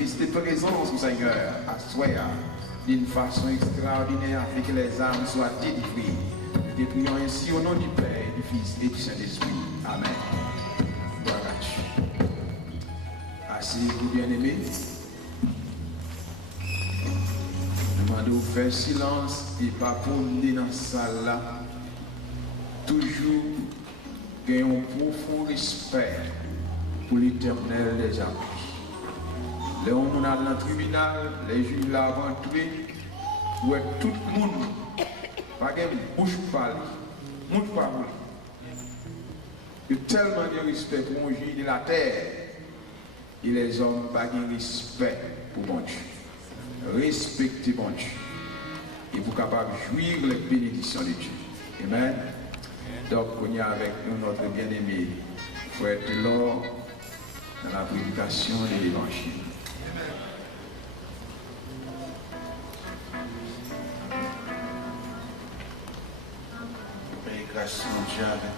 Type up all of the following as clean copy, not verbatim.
manifester présence au Seigneur à soi d'une façon extraordinaire afin que les âmes soient délivrées. Nous te prions ainsi au nom du Père, du Fils et du Saint-Esprit. Amen. Gloire à Dieu. Asseyez-vous, bien-aimés. Demandez de faire silence et pas promener dans la salle là. Toujours qu'il y ait un profond respect pour l'éternel des armées. Les hommes dans le tribunal, les juges là vont entrer, où est tout le monde, pas de bouche parler, monde parler. Il y a tellement de respect pour un juge de la terre, et les hommes pas de respect pour mon Dieu. Respectez mon Dieu. Et vous capable de jouir les bénédictions de Dieu. Amen. Donc, on est avec nous, notre bien-aimé frère Taylor, dans la prédication de l'évangile. Paix grâce mon Dieu avec.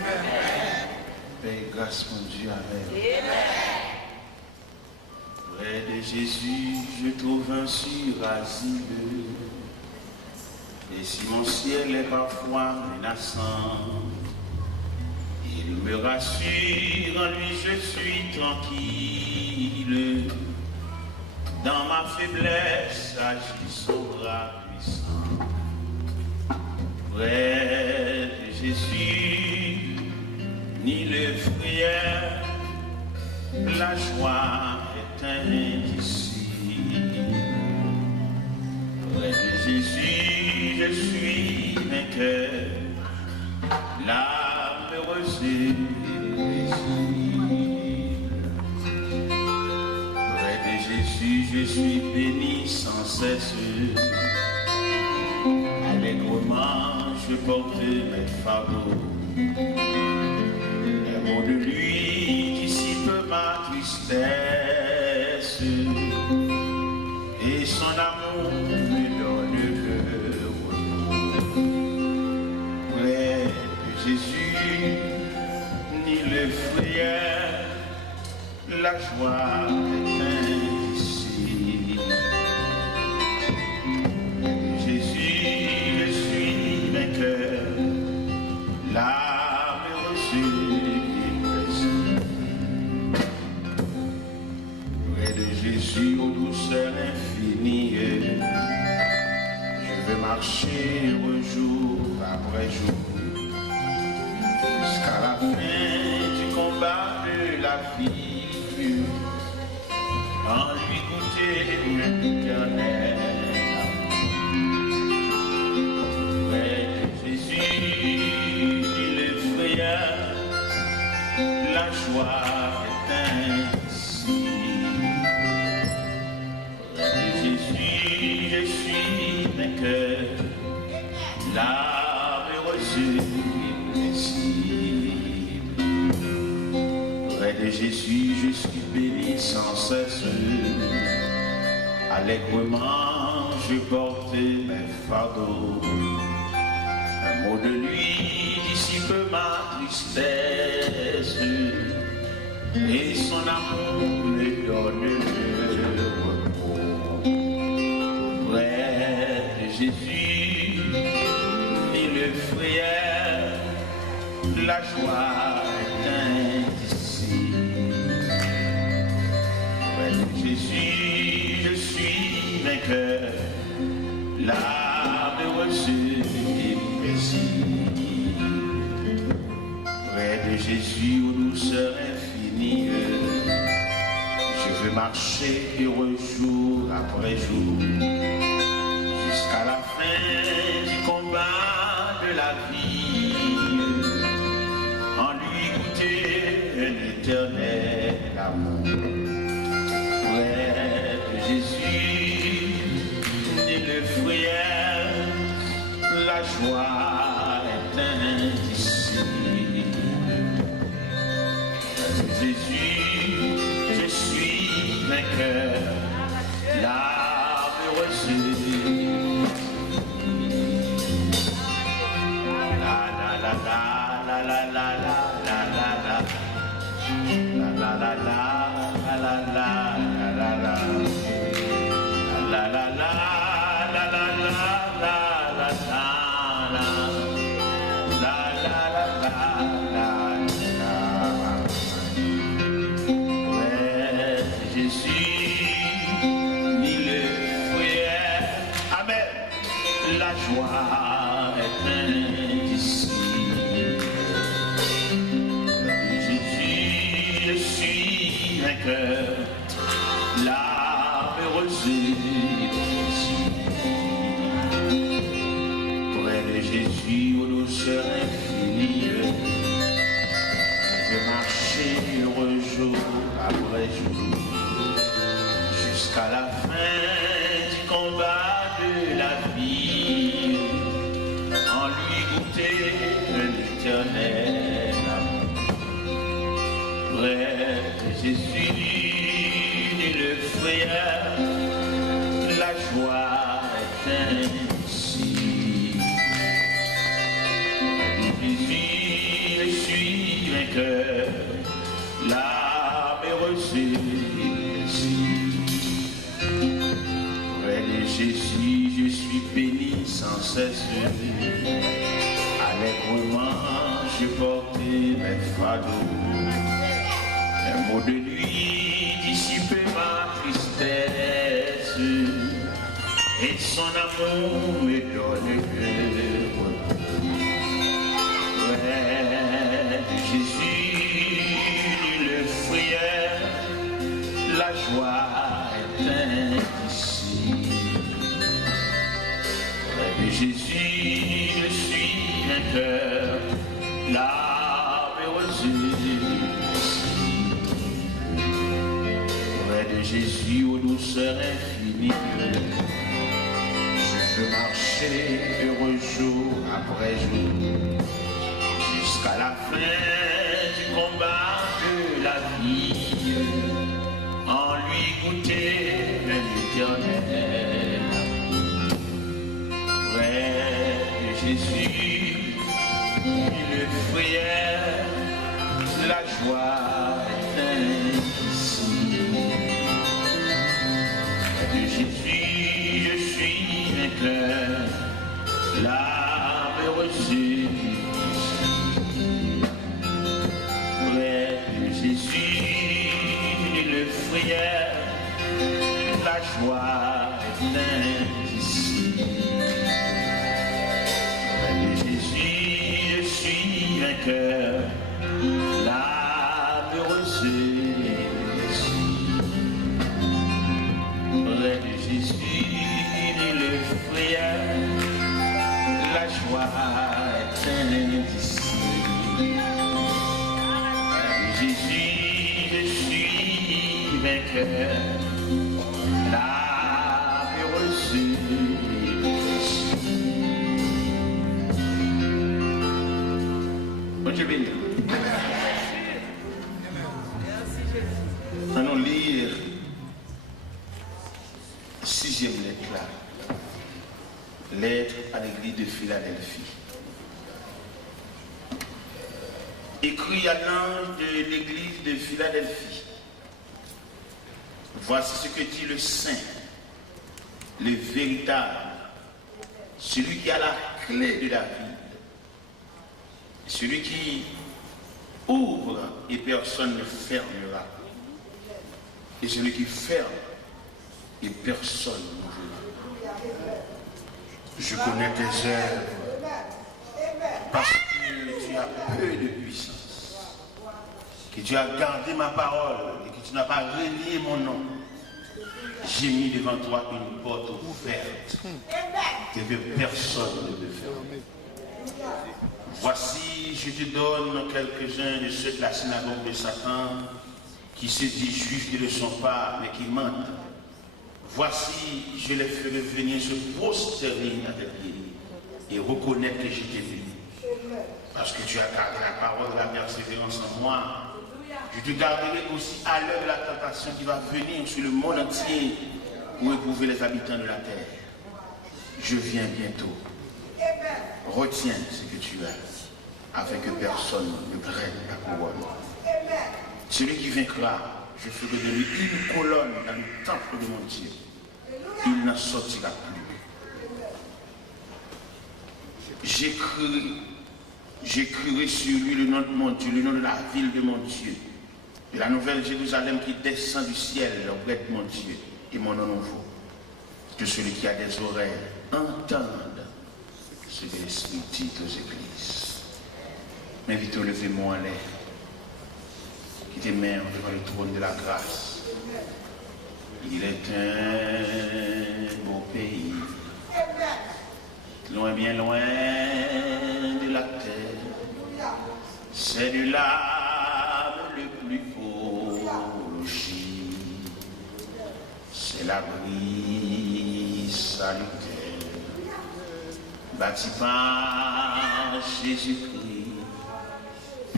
Amen. Paix grâce mon Dieu avec. Amen. Près de Jésus, je trouve un sûr asile. Et si mon ciel est parfois menaçant, il me rassure, en lui je suis tranquille. Dans ma faiblesse agit son bras puissant. Près de Jésus, ni le frayeur, la joie est indicible. Près de Jésus, je suis vainqueur, l'âme heureuse et paisible. Près de Jésus, je suis béni sans cesse. Allègrement, je porte mes fardeaux. Un mot de lui dissipe ma tristesse. Et son amour me donne le repos. Près de Jésus, ni le frayeur, la joie est indicible. L'âme heureuse et paisible. Près de Jésus aux douceurs infinies, je vais marcher jour après jour jusqu'à la fin du combat de la vie, en lui goûter l'éternel. La joie est indicible. Près de Jésus, je suis vainqueur, l'âme heureuse et paisible. Près de Jésus, je suis béni sans cesse. Allègrement, je porte mes fardeaux. Un mot de lui dissipe ma tristesse, et son amour me donne le repos. Près de Jésus, et le frayeur, la joie est indicible. Près de Jésus, je suis vainqueur, l'âme heureuse et paisible. Près de Jésus aux douceurs infinies, je vais marcher heureux jour après jour jusqu'à la fin du combat de la vie, en lui goûter un éternel amour. Près de Jésus, ni le frayeur, la joie est indicible. Jésus, je suis vainqueur, l'âme heureuse. La la la la la la la la la la la la la la la la la la. la joie est indicible. Jésus, je suis vainqueur, l'âme heureuse près de Jésus aux douceurs infinies. Je vais marcher heureux jour après jour jusqu'à la fin du combat de la vie, en lui goûter l'éternel amour. Près de Jésus, le frère, la joie est indicible. Près de Jésus, je suis vainqueur, l'âme heureuse. Près de Jésus, je suis béni sans cesse. Allègrement, je portais mes fardeaux. Un mot de lui dissipait ma tristesse. Et son amour me donne repos. Près de Jésus, le frère, la joie est indicible. Près de Jésus, je suis vainqueur, l'âme heureuse. Près de Jésus, aux douceurs infinies, je veux marcher heureux jour après jour, jusqu'à la fin du combat de la vie, en lui goûter l'éternel. Près de Jésus, le frère, la joie est indicible. Près de Jésus, je suis vainqueur, l'âme heureuse. Près de Jésus, le frère, la joie est indicible. Près de Jésus, je suis vainqueur, l'âme heureuse. Près de Jésus, le frère, la joie est indicible. Jésus, je suis vainqueur, l'âme heureuse. Bon Dieu béni. Allons lire 6e lettre là. Lettre à l'église de Philadelphie. Écrit à l'ange de l'église de Philadelphie. Voici ce que dit le Saint, le véritable, celui qui a la clé de David, celui qui ouvre et personne ne fermera, et celui qui ferme et personne n'ouvrira. Je connais tes œuvres parce que tu as peu de puissance, que tu as gardé ma parole et que tu n'as pas renié mon nom. J'ai mis devant toi une porte ouverte que personne ne peut fermer. Voici, je te donne quelques-uns de ceux de la synagogue de Satan qui se disent juifs et ne le sont pas, mais qui mentent. Voici, je les ferai venir se prosterner à tes pieds et reconnaître que je t'ai vu. Parce que tu as gardé la parole de la persévérance en moi, je te garderai aussi à l'heure de la tentation qui va venir sur le monde entier pour éprouver les habitants de la terre. Je viens bientôt. Retiens ce que tu as, afin que personne ne prenne ta couronne. Celui qui vaincra, je ferai de lui une colonne dans le temple de mon Dieu. Il n'en sortira plus. J'écrirai sur lui le nom de mon Dieu, le nom de la ville de mon Dieu, de la nouvelle Jérusalem qui descend du ciel auprès de mon Dieu et mon nom nouveau. Que celui qui a des oreilles entende ce que l'Esprit dit aux églises. M'invite à lever mon en l'air, qui tes mains devant le trône de la grâce. Il est un beau pays, loin, bien loin de la terre. C'est de l'âme le plus beau logis. C'est l'abri salutaire, bâti par Jésus-Christ,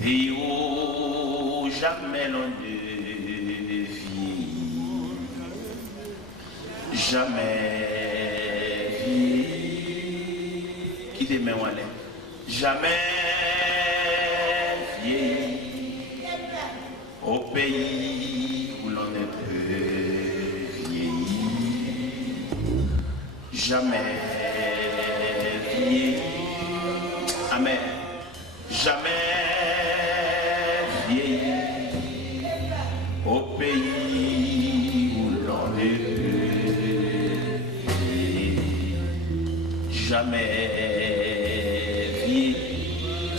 pays où jamais l'on ne vit, jamais vieilli, qui te met en l'air, jamais vieilli, au pays où l'on ne peut vieillir, jamais vieilli, amen, jamais vieilli, au pays où l'on ne peut vieillir, jamais vieilli,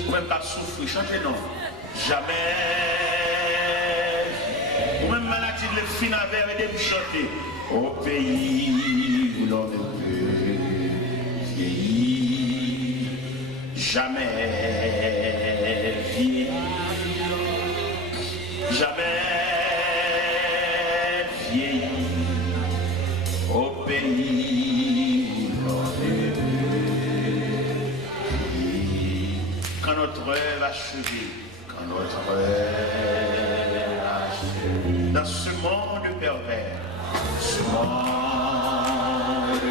ou même pas souffrir, chantez non, jamais, ou même maladie de fin avec des chanter, au pays où l'on ne peut vieillir, jamais vieillir, jamais vieillir, au pays où l'on ne peut vieillir. Quand notre rêve achevé, quand notre rêve achevé, dans ce monde pervers, ce monde,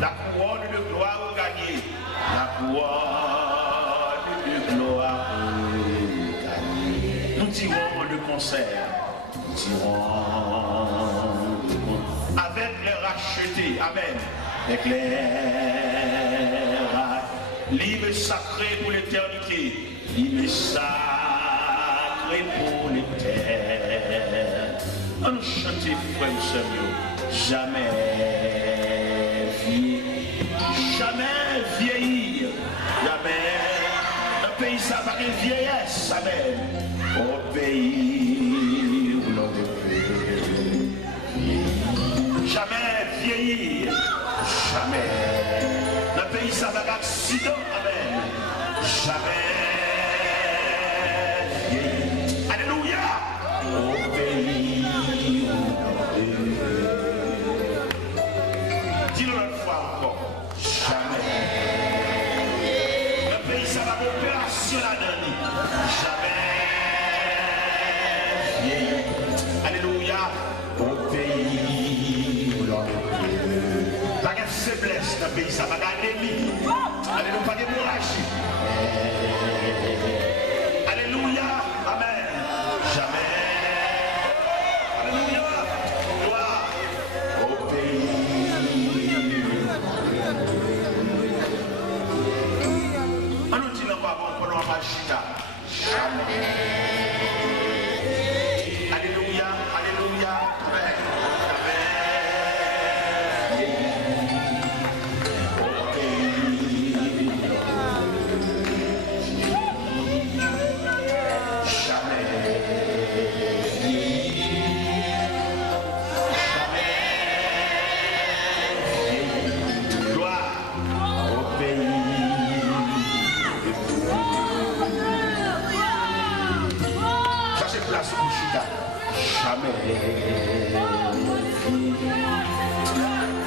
la couronne de gloire gagnée, la couronne de gloire gagnée. Nous tirons de concert, nous tirons de concert, avec les rachetés, amen, avec les livres sacrés pour l'éternité, livres sacrés pour l'éternité. On nous chante, frère et sœur, jamais vieillir, jamais vieillir, jamais. Un pays ça va une vieillesse, amen. Au pays où l'on ne peut vieillir, jamais vieillir, jamais. Un pays ça va accident, amen. Jamais vieillir. Alléluia. Au pays. Dis-le une fois encore. Jamais. Le pays, ça va opération là-dedans. Jamais. Alléluia. Au pays où l'on est. Pas de faiblesse dans le pays, ça va garder lui. Alléluia. Pas d'hémorragie. Alléluia. Amen. Jamais. Alléluia. Gloire au pays. On nous dit non pas bon pour nous machita. Jamais. Alléluia. Alléluia. Amen.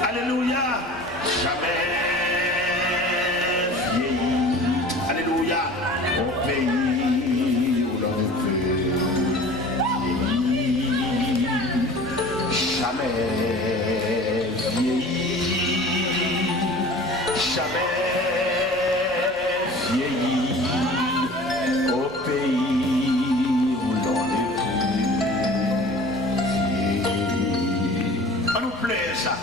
Alléluia, jamais vieilli. Alléluia, au pays où l'on veut vieillir. Jamais vieilli, jamais vieilli, au pays où l'on est. On nous plaît ça.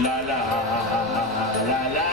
La la la la.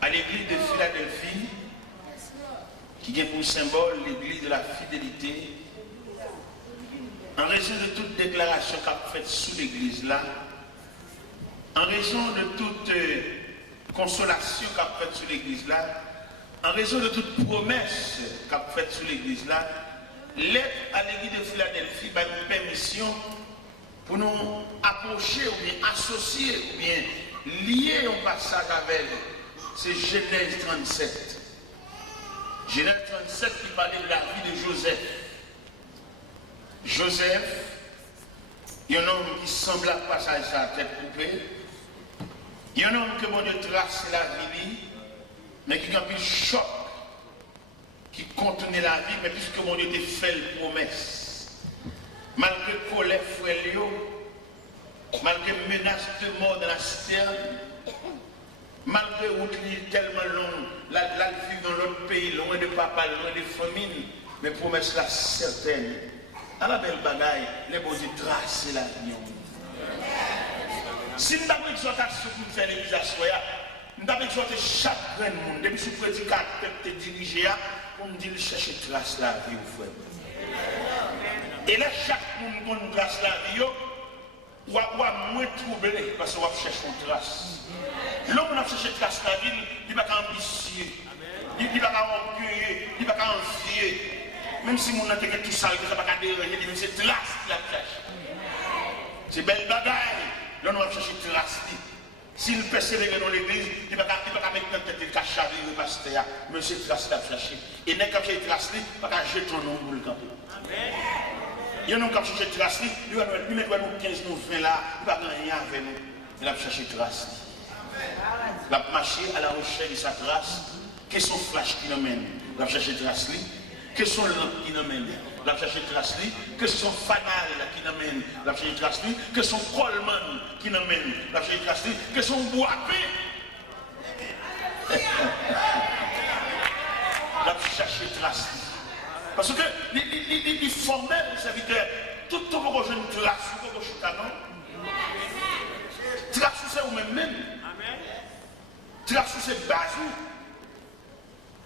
À l'église de Philadelphie, qui est pour symbole l'église de la fidélité, en raison de toute déclaration qu'a faite sous l'église là, en raison de toute consolation qu'a faite sous l'église là, en raison de toute promesse qu'a faite sous l'église là, lettre à l'église de Philadelphie va nous permission pour nous approcher ou bien associer ou bien lier un passage avec c'est Genèse 37. Genèse 37 qui parlait de la vie de Joseph. Joseph, il y a un homme qui semble à passer sa tête coupée. Il y a un homme que mon Dieu trace la vie, mais qui a un choc, qui contenait la vie, mais puisque mon Dieu te fait une promesse. Malgré colère, frère Léo, malgré menace de mort dans la citerne, malgré route tellement longue, la vie dans l'autre pays, loin de papa, loin de famille, mais promesse là certaine. À la belle bagaille, les beaux yeux tracent la vie. Si nous avons exhortation pour faire l'église à soi, nous avons exhorté chaque grand monde, depuis ce prédicateur te diriger, pour nous dire chercher trace la vie au frère. Et là, chaque monde qui trace la vie, on va moins troubler parce qu'on va chercher une trace. L'homme qui a cherché trace la vie, il ne va pas ambitieux, il ne va pas orgueilleux, il ne va pas envier. Même si mon nom est tout sale, il ne va pas déranger, il c'est trace qu'il a cherché. C'est belle bagaille. L'homme va chercher trace. S'il persévère dans l'église, il ne va pas mettre dans tête de cachet le pasteur, mais c'est trace qu'il a cherché. Et n'est qu'à chercher trace, il ne va pas jeter ton nom pour le camper. Il y a un homme qui a cherché trace, il va mettre 15 nous 20 là, il ne va rien avec nous. Il a cherché trace. Il va marcher à la recherche de sa trace. Quels sont flash qui nous mènent? Il va chercher trace. Quels sont lampes qui nous mènent? Il va chercher trace. Quels sont fanales qui nous mènent? Il va chercher trace. Quels sont colman qui nous mènent? Il va chercher trace. Quels sont boapés? Il va chercher trace. Parce que les formels serviteurs, tout le monde a une trace, tout le monde a trace, c'est vous-même. Trace, c'est basé.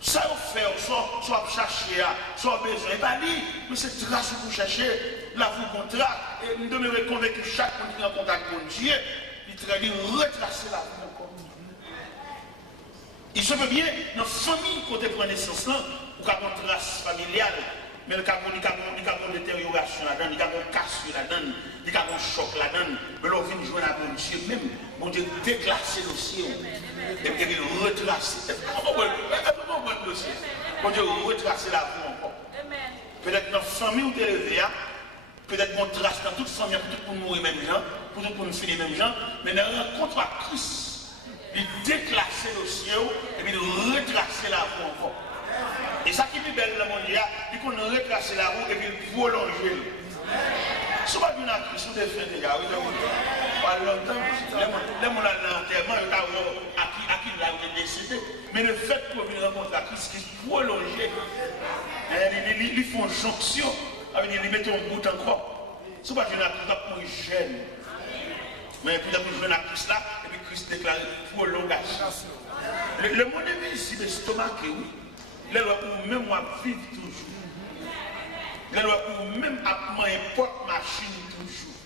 Ça vous fait, soit chercher, soit besoin. Pas dit, mais c'est trace que vous cherchez, là vous contrat. Et nous devons convaincre que chaque monde qui est en contact avec Dieu, il traduit retracer la vie encore. Il se peut bien, dans la famille, quand on prend naissance, ou quand on trace familiale, mais il y a une détérioration là-dedans, il y a une cassure là-dedans, il y a un choc là-dedans, mais l'on vient jouer à bon Dieu même, bon Dieu déclasser le dossier, et puis il retrace. Comment le dossier? Bon Dieu retracer la vie encore. Peut-être dans la famille où tu es élevé, peut-être qu'on trace dans toute famille, peut-être pour mourir même gens, peut-être pour nous finir même gens, mais dans la rencontre à Christ, il déclasser le dossier, et puis il retracer la vie encore. Et ça qui est belle dans le monde, il qu'on retracer la roue et puis prolonger. Si on a vu la Christ, on a fait déjà, oui, pas longtemps, les gens à l'enterrement, à qui il a décédé. Mais le fait qu'on vienne rencontrer la Christ, qui prolonge, ils font jonction, ils mettent un bout encore. Si on a vu la Christ, on est jeune. Mais puis on a vu la Christ là, et puis Christ déclare prolongation. Le monde est visible, l'estomac, oui. Les lois où même moi vivre toujours. Les lois où même à n'importe machine toujours.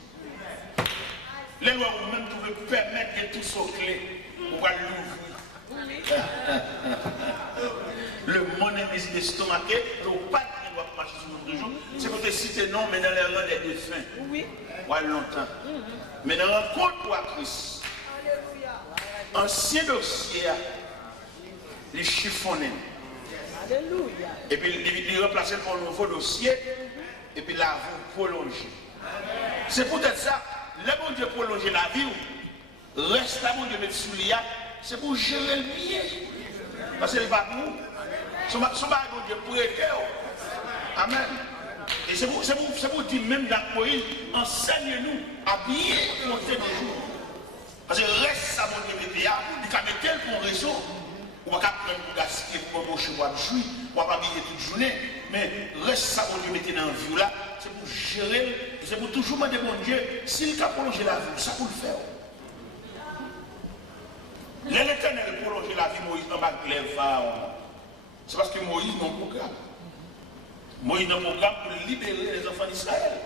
Les lois où même tu veux permettre de tout sauter pour l'ouvrir. Le monde est estomaqué, le pas qui doit marcher sur notre jour. C'est pour te citer non, mais dans les rangs des défunts. Oui. Ouais, longtemps. Mais dans la rencontre à Christ, ancien dossier, les chiffonnés. Alléluia. Et puis il remplace pour un nouveau dossier, et puis là, vous prolongez. C'est peut-être ça, le bon Dieu prolonger la vie, reste là, bon Dieu mettre sous l'IA, c'est pour gérer le bien. Parce que c'est pas pour nous. Son bagage, bon Dieu, prêter. Amen. Et c'est pour dire même dans Moïse, enseigne-nous à bien compter nos jours. Parce que reste ça, mon Dieu, il y a tel pour réseau. On va pas prendre pour gaspiller, pour embaucher, pour jouir, on va pas habiller toute journée. Mais reste ça, mon Dieu, mettez dans la vie là, c'est pour gérer, c'est pour toujours demander, mon Dieu, s'il a prolongé la vie, ça pour le faire. L'Éternel prolonger la vie, Moïse, en bas de l'Éva. C'est parce que Moïse n'a pas de programme. Moïse n'a pas de programme pour libérer les enfants d'Israël.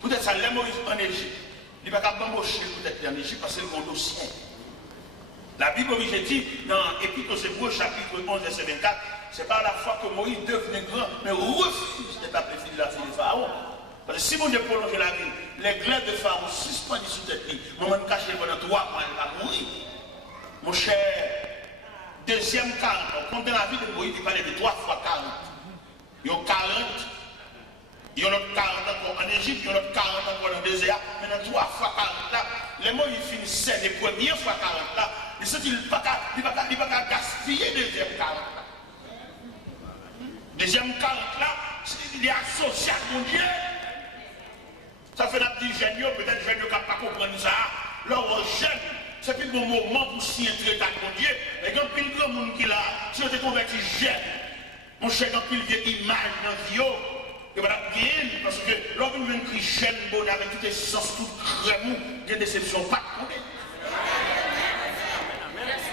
Peut-être ça, les Moïse en Égypte. Il ne va pas embaucher peut-être en Égypte parce que c'est le monde ciel. La Bible, j'ai dit, dans Épître aux Hébreux, chapitre 11, verset 24, c'est pas la fois que Moïse devenait grand, mais refuse d'être appelé fils de la fille de Pharaon. Parce que si mon Dieu prolonge la vie, les glaives de Pharaon suspendus sous tête, moment caché pendant 3 mois, il va mourir. Mon cher, deuxième 40, quand dans la vie de Moïse, il parlait de 3 fois 40. Il y a 40, il y a l'autre 40 encore en Égypte, il y a l'autre 40 encore dans le désert, maintenant 3 fois 40 là, les Moïse finissaient les premières fois 40 là, il ne va pas gaspiller deuxième 40 là. Deuxième 40 là, il est associé à mon Dieu. Ça fait la petite jeune, peut-être jeune ne peut pas comprendre ça. Leur jeune, c'est plus le moment pour s'y entrer avec mon Dieu. Mais quand il y a grand monde qui l'a, si on te converti jeune, mon cher, quand il y a image dans la vie, il va bien, parce que lorsqu'on vient écrire jeune, bon, avec toutes les sens, tout crème, il y a des déceptions, pas de problème.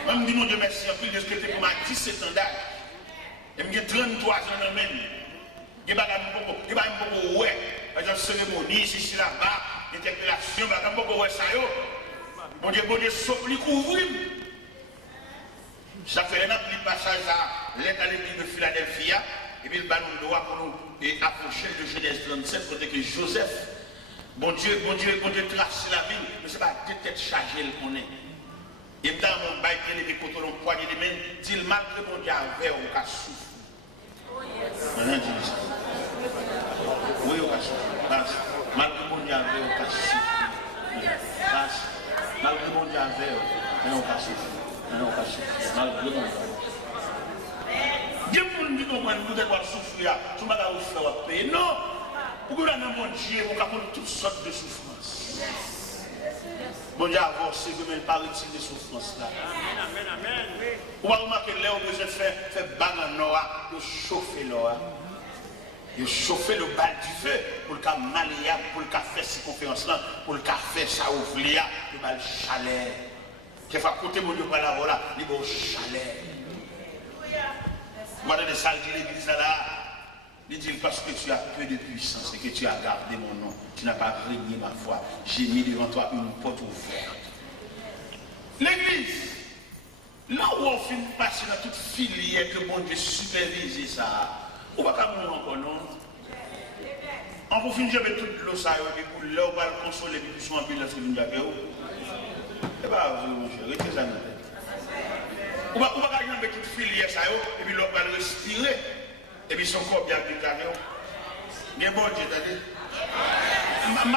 Je me dis, mon Dieu, merci, en plus de ce que tu es pour ma 17 ans d'âge. Et je me dis, 33 ans dans le même. Il n'y a pas beaucoup, ouais. Par exemple, cérémonie, ici, là-bas, interpellation, il n'y a pas beaucoup, ouais, ça, yo. Mon Dieu, sauf lui couvrir. Ça fait un petit passage à l'état de l'église de Philadelphie, et puis le ballon de droit pour nous approcher de Genèse 37, côté que Joseph, bon Dieu trace la vie, mais ce n'est pas deux têtes chargées qu'on est. Et dans mon bail, il y a des côtés, on poigne les mains, dit mal que mon Dieu avait au cas souffle. Maintenant, dis ça. Oui, au cas souffle. Mal que mon Dieu avait au cas souffle. Mal que mon Dieu avait au cas souffle. Mal que mon Dieu avait. Dieu pour nous dire qu'on doit souffrir, tout le monde va faire payer. Non! Pour que nous ayons mon Dieu, on va toutes sortes de souffrances. Bon Dieu, avancé, mais pas retirer des souffrances là. Amen. On va remarquer que là, on besoin de faire bagarre noir, de chauffer l'or. De chauffer le bal du feu pour le cas malléable, pour le cas faire circonférence là, pour le cas faire ça ouvrir, le bal chalet. Qui va côté mon Dieu par la voilà, il va au chalet. Moi, dans les salles de l'église là, il dit parce que tu as peu de puissance et que tu as gardé mon nom, tu n'as pas régné ma foi. J'ai mis devant toi une porte ouverte. L'église, là où on finit de passer dans toute filière que mon Dieu supervise ça, on va pas mourir encore, non? On peut finir de toute l'eau, ça, et pour là, on va le consoler, et puis son ambulance, et puis c'est pas vrai, mon cher, retenez ça dans la tête. On va regarder avec toute filière, ça, et puis l'on va le respirer. Et puis son corps bien déclaré. Bien bon Dieu, t'as-tu? Ma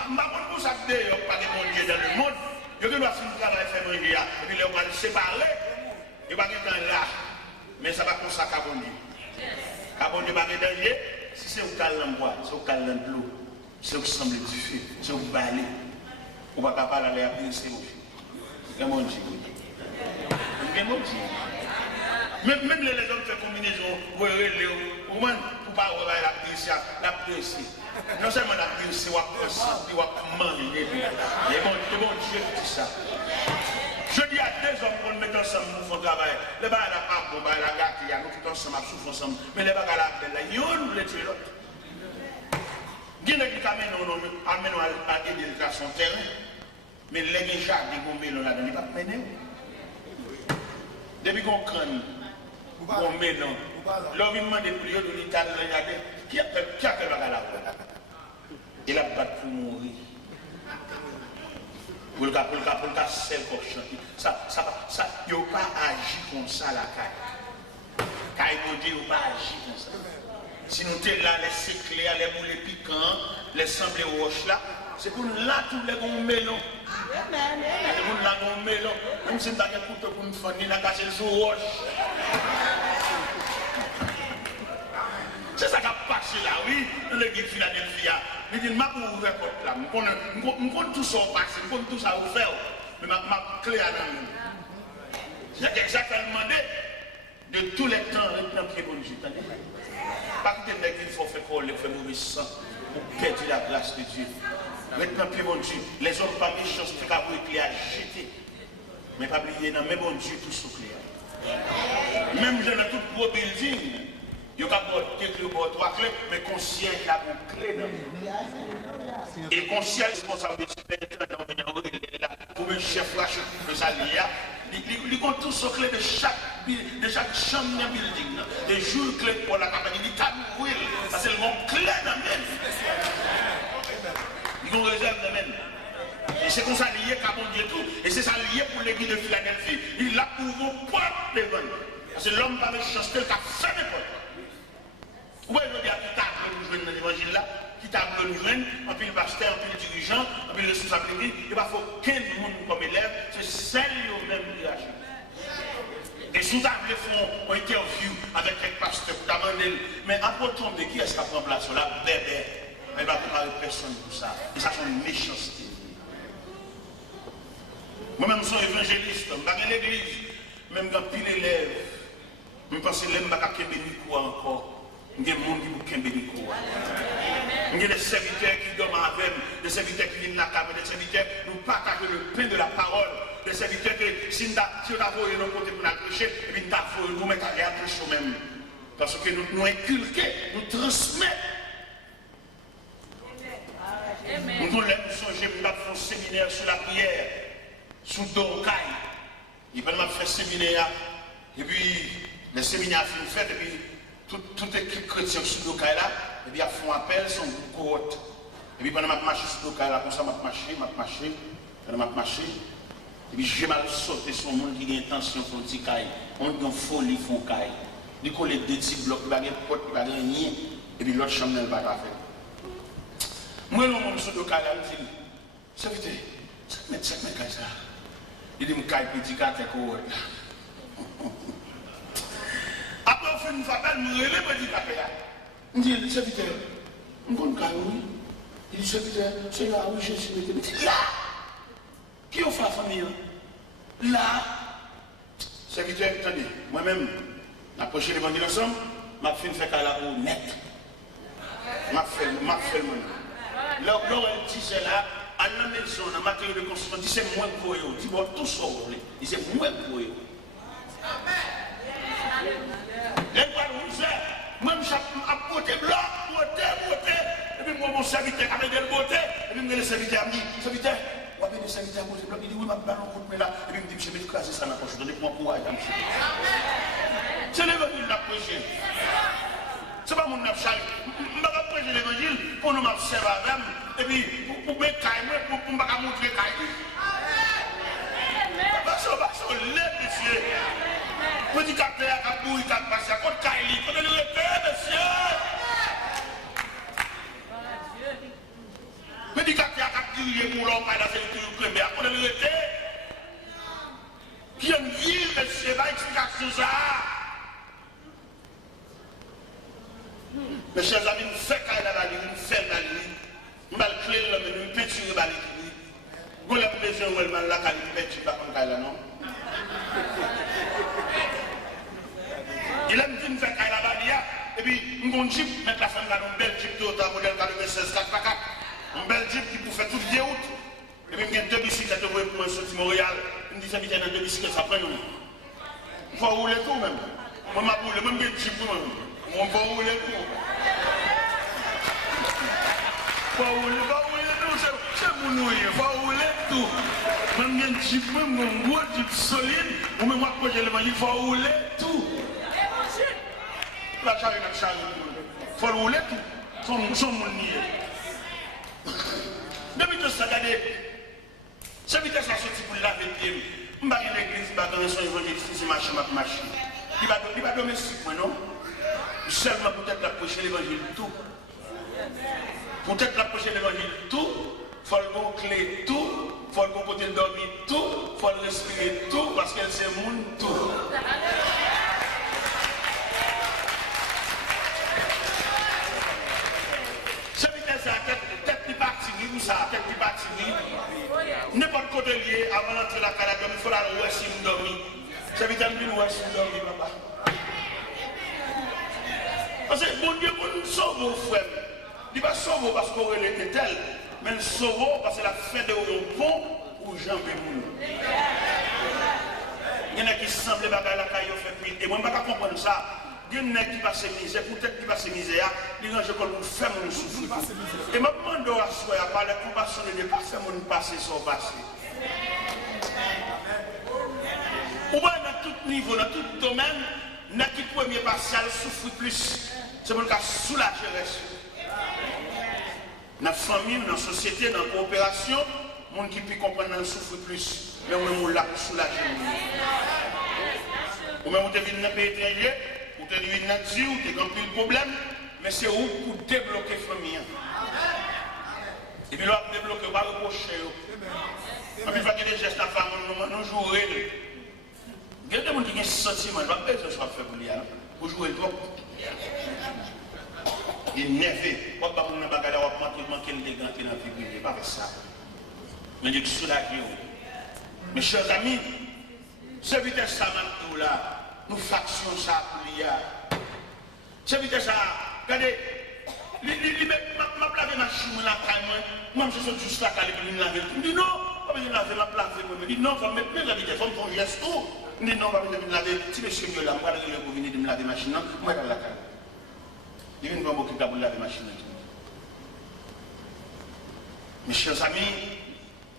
ça d'ailleurs, pas de bon Dieu dans le monde. Je dois faire un travail février, et puis on va le séparer. Il va être là. Mais ça va comme ça, qu'à bon Dieu. Qu'à bon Dieu, va être danger. Si c'est au calme en bois, c'est au calme de l'eau, c'est au semble du feu, c'est au balai. On va pas parler à la c'est au feu. C'est mon Dieu. C'est mon Dieu. Même les hommes font combinaison, pour ne pas avoir la presse. Non seulement la presse, on va presser, on va manger. C'est bon Dieu qui dit ça. Je dis à deux hommes qu'on met ensemble pour faire travail. Les bagages à la part, la gâte, il y a nous qui sommes ensemble, à souffrir ensemble. Mais les bagages à la belle, ils nous les tuer l'autre. Il y a qui amènent à aider dans son terrain. Mais les gens qui ont mis là-dedans, ils ne peuvent pas mener. Depuis qu'on crâne, on met dans, L'homme il demande pour lui, il a regardé, qui a fait la gala? Il a battu pour mourir. Pour le cas, c'est pour chanter. Ça, il n'a pas agi comme ça la caille. Caille de Dieu, il n'a pas agi comme ça. Si nous sommes là, les séclés, les boulets piquants, les semblés roches là, c'est pour là tous les gros mélons. C'est pour là gros mélons. Même si nous avons un couteau pour nous faire, nous avons cassé le roche. C'est ça qui a passé là, oui, le guide Philadelphie. Il dit, je vais ouvrir la porte là. Je compte tout ça passer, je compte tout ça ouvrir. Mais ma clé à l'âme. C'est ça qu'elle demandé de tous les temps, le temps qui est bon Dieu. Pas que il faut faire quoi, faire mauvais sang pour perdre la grâce de Dieu. Le temps qui est bon Dieu. Les hommes pas méchants, c'est qu'à vous éclairer à jeter. Mais pas oublier, non, mais bon Dieu, tout sous clé. Même je dans tout gros building. Il y a des clés pour 3 clés, mais conscient il a une clé dans le. Et conscient responsable de pour le chef de sa lia, il compte tous les clés de chaque chambre dans le building. Des jours clés pour la campagne, il dit oui, parce que c'est le clé dans le même. Ils ont réserve de même. Et c'est comme ça lié qu'à mon Dieu tout. Et c'est ça lié pour l'église de Philadelphie. Il l'a pour vos portes devant. Parce que l'homme par méchanceté qui a fait des portes. Vous voyez, je dis à qui t'a appelé dans l'évangile là, qui t'a appelé nous joindre, en plus le pasteur, en plus le dirigeant, en plus le responsabilité, il va faut qu'un monde comme élève, c'est celle eux-mêmes qui agissent. Et si vous avez fait une interview avec un pasteur pour demander, mais à quoi tomber qui est-ce qui prend place sur la bébé? Mais il va préparer personne pour ça. Et ça, c'est une méchanceté. Moi-même, je suis évangéliste, je suis dans l'église, même quand pile élève, je pense que je ne vais pas encore. Il y a des gens qui ont béni. Il y a des serviteurs qui dorment avec, des serviteurs qui viennent à la table, des serviteurs qui nous partagent le pain de la parole, des serviteurs qui, si on a volé nos côtés pour la prêcher, et puis nous mettons à la prêcher même. Parce que nous inculquons, nous transmettons. Nous voulons songer, nous avons fait un séminaire sur la prière, sur Dokai. Il va faire un séminaire, et puis le séminaire a fait, et puis toute équipe chrétienne sur Dokai là, et puis ils font appel, son groupe cohorte. Et puis pendant que je marche sur Dokai là, comme ça, je marche, et puis j'ai mal sauté sur le monde qui a intention pour le petit caille. On a une folie, font caille. Il colle des petits blocs, il n'y a pas de porte, il n'y a rien, et puis l'autre chambre, elle va pas faire. Moi, le monde sur Dokai là, je dis, ça veut dire, ça me met ça. Il dit, je caille petit caille, cohorte. Après, on fait une appel, je relève petit caille. Je dis, serviteur, je ne caille, oui. Il dit, serviteur, c'est là, oui, je suis là. Qui a fait la famille? Là. Serviteur, attendez, moi-même, approcher l'évangile ensemble, je fais une fête à la roue net. Je fais le monde. Là, elle dit, c'est là, à la maison, dans le matériel de construction, il dit, c'est moi pour eux. Il dit, bon, tout ça, il dit, c'est moi pour eux. Les voix de misère, moi, je suis à côté blanc, beauté. Et puis, moi, mon serviteur, avec des beauté, et puis, le serviteur me dit, serviteur, on va bien le serviteur à côté blanc, il dit, oui, ma ballon coup de là, et puis, il me dit, je vais écraser ça dans la poche, donnez-moi courage, monsieur. C'est l'évangile de la prêcher. C'est pas mon abchal. Je ne vais pas prêcher l'évangile pour nous m'observer avec, et puis, pour me cailler, pour me montrer cailler. Parce que les messieurs. Petit capteur à bouille, à passer à côté de Kaili, il faut le répéter, monsieur. Petit capteur à tirer pour l'homme, à la sécurité, il faut le répéter. Qui aime dire, monsieur, va explication ça. Mes chers amis, nous faisons Kaili à la nuit, nous faisons la nuit. Nous allons créer l'homme, nous peinturons la nuit. Vous avez besoin de la Kaili, nous peinturons pas comme Kaili, non? Il aime dire faire Kaila Badia, et puis un jeep, mettre la femme dans un bel jeep Toyota modèle 96 4x4, un bel jeep qui peut faire toute vieille route, et puis il y a 2 bicyclettes pour un sorti Montréal, il me dit ça vient dans 2 bicyclettes, ça prend nous. Il faut rouler tout même. Moi je roule, même un jeep pour moi. On va rouler tout. Il faut rouler tout, c'est mon nouille, il faut rouler tout. Même un jeep, même un gros jeep solide, ou même moi quand j'ai le il faut rouler tout. pas charger notre charge. Il faut le rouler tout. Son monde nié. Depuis que ça, regardez, c'est vitesse à sortir pour laver les pieds. Je ne vais pas dans l'église, je ne vais pas dans son évangéliste, c'est machine. Il ne va pas domestique, non? Seulement peut-être l'approcher l'évangile tout. Peut-être l'approcher l'évangile tout. Il faut le clé tout. Il faut le côté dormir tout. Il faut le respirer tout. Parce qu'elle c'est le monde tout. C'est vitesse à tête qui partit, ou ça, tête qui partit. N'importe côté lié, avant d'entrer dans la caladome, il faut la louer si vous dormez. C'est vitesse de louer si vous dormez, papa. Parce que bon Dieu, pour nous sauver, frère, il va sauver parce qu'on est tel, mais nous sauver parce que la fin de un pont où Jean peut mourir. Il y en a qui semblent que la caille fait pile. Et moi, je ne peux pas comprendre ça. Il y en a qui passent misère, peut-être qui passent misère, ils rangent comme nous faisons nous souffrir. Et je me demande à soi, par la compassion de Dieu, pas faire mon passé sans passé. Ou bien dans tout niveau, dans tout domaine, n'a qui premier passé à souffrir plus. C'est pour le cas soulager le reste. Dans la famille, dans la société, dans la coopération, les gens qui peuvent comprendre le souffrir plus. Mais on est là pour soulager. Ou même vous devez venir dans le pays étranger, vous devez venir dans le Dieu, vous devez remplir le problème, mais c'est où pour débloquer la famille. Et puis là, débloquer, on va reprocher. Et puis il faut que des gestes à la femme, nous jouons. Il y a des gens qui ont un sentiment, je ne vais pas besoin de faire pour lui. Pour jouer trop. Il est nerveux. On ne va pas manquer le dégât dans la vie privée. Pas avec ça. Mais Dieu soulage. Mes chers amis, ce vitesse ça maintenant là, nous factions ça pour lui. Ce vitesse ça, regardez, je laver ma chimie là, moi je suis juste là, je vais laver. Je dis non, je vais laver ma place. Je dis non, je vais mettre la vitesse, je vais faire un geste. Je dis non, je vais laver. Si monsieur est là, je vais venir de me laver ma machine, moi je vais la caler. Je viens de m'occuper pour laver ma machine. Mes chers amis,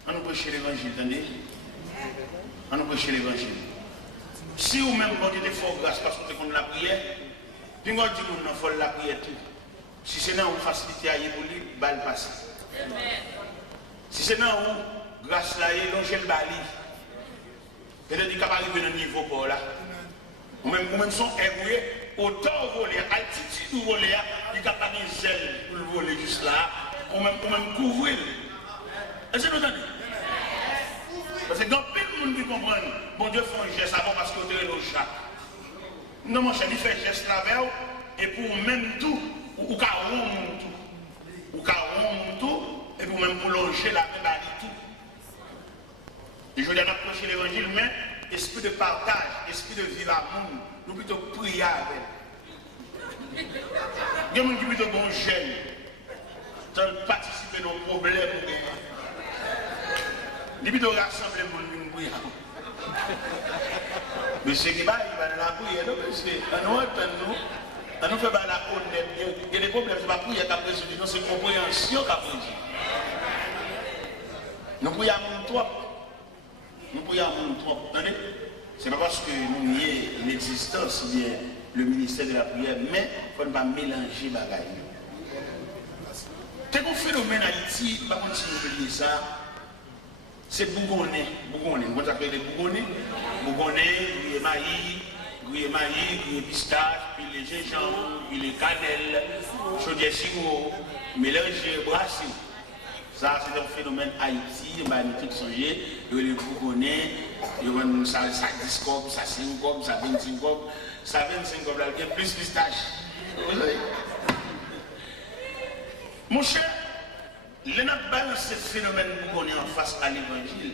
on nous prêche l'évangile, attendez. On nous prêche l'évangile. Si vous-même, vous avez fort grâce parce que vous avez la prière, puis vous dites que vous avez la prière tout. Si c'est là où vous facilitez à y pour lui, vous allez passer. Si c'est là où grâce là, vous longez le bali, peut-être qu'il va arriver dans le niveau pour là. Vous-même sont ébrouillés, autant voler, altitude où voler, il n'y a pas de zèle pour le voler juste là, vous-même couvrir. Est-ce que vous entendez? Parce que dans plein de monde qui comprennent, bon Dieu fait un geste avant parce que vous avez le chat. Non, mon cher, il fait un geste là et pour même tout, ou qu'à rond tout. Ou qu'à rond tout, et pour même pour longer la même tout. Et je viens d'approcher l'évangile, mais esprit de partage, esprit de vivre à monde, nous plutôt prier avec. Il y a des gens qui plutôt bon gêne, sans participer à nos problèmes. Il plutôt rassembler les gens qui prier. Mais c'est qui va la prière, on nous fait la honnête. Il y a des problèmes, c'est pas prier qu'à résoudre, non, c'est compréhension qu'à résoudre. Nous prions à trop. Nous prions à trop. C'est pas parce que nous nions l'existence, bien le ministère de la prière, mais il ne faut pas mélanger les bagages. C'est un phénomène Haïti, pas continuer à oublier ça. C'est Bougonnais. Vous appelez les Bougonnais. Bougonnais, gruyé maïs, gruyé pistache, puis les gingembre, puis les cannelles, chaudière sirop, mélangé, brassé. Ça, c'est un phénomène Haïti, on va nous tous songer. Les Bougonnais, ça 10 copes, ça 5 copes, ça 25 copes, ça 25 copes, il y a plus pistache. Mon cher, nous avons balancé ce phénomène Bougonnais en face à l'évangile.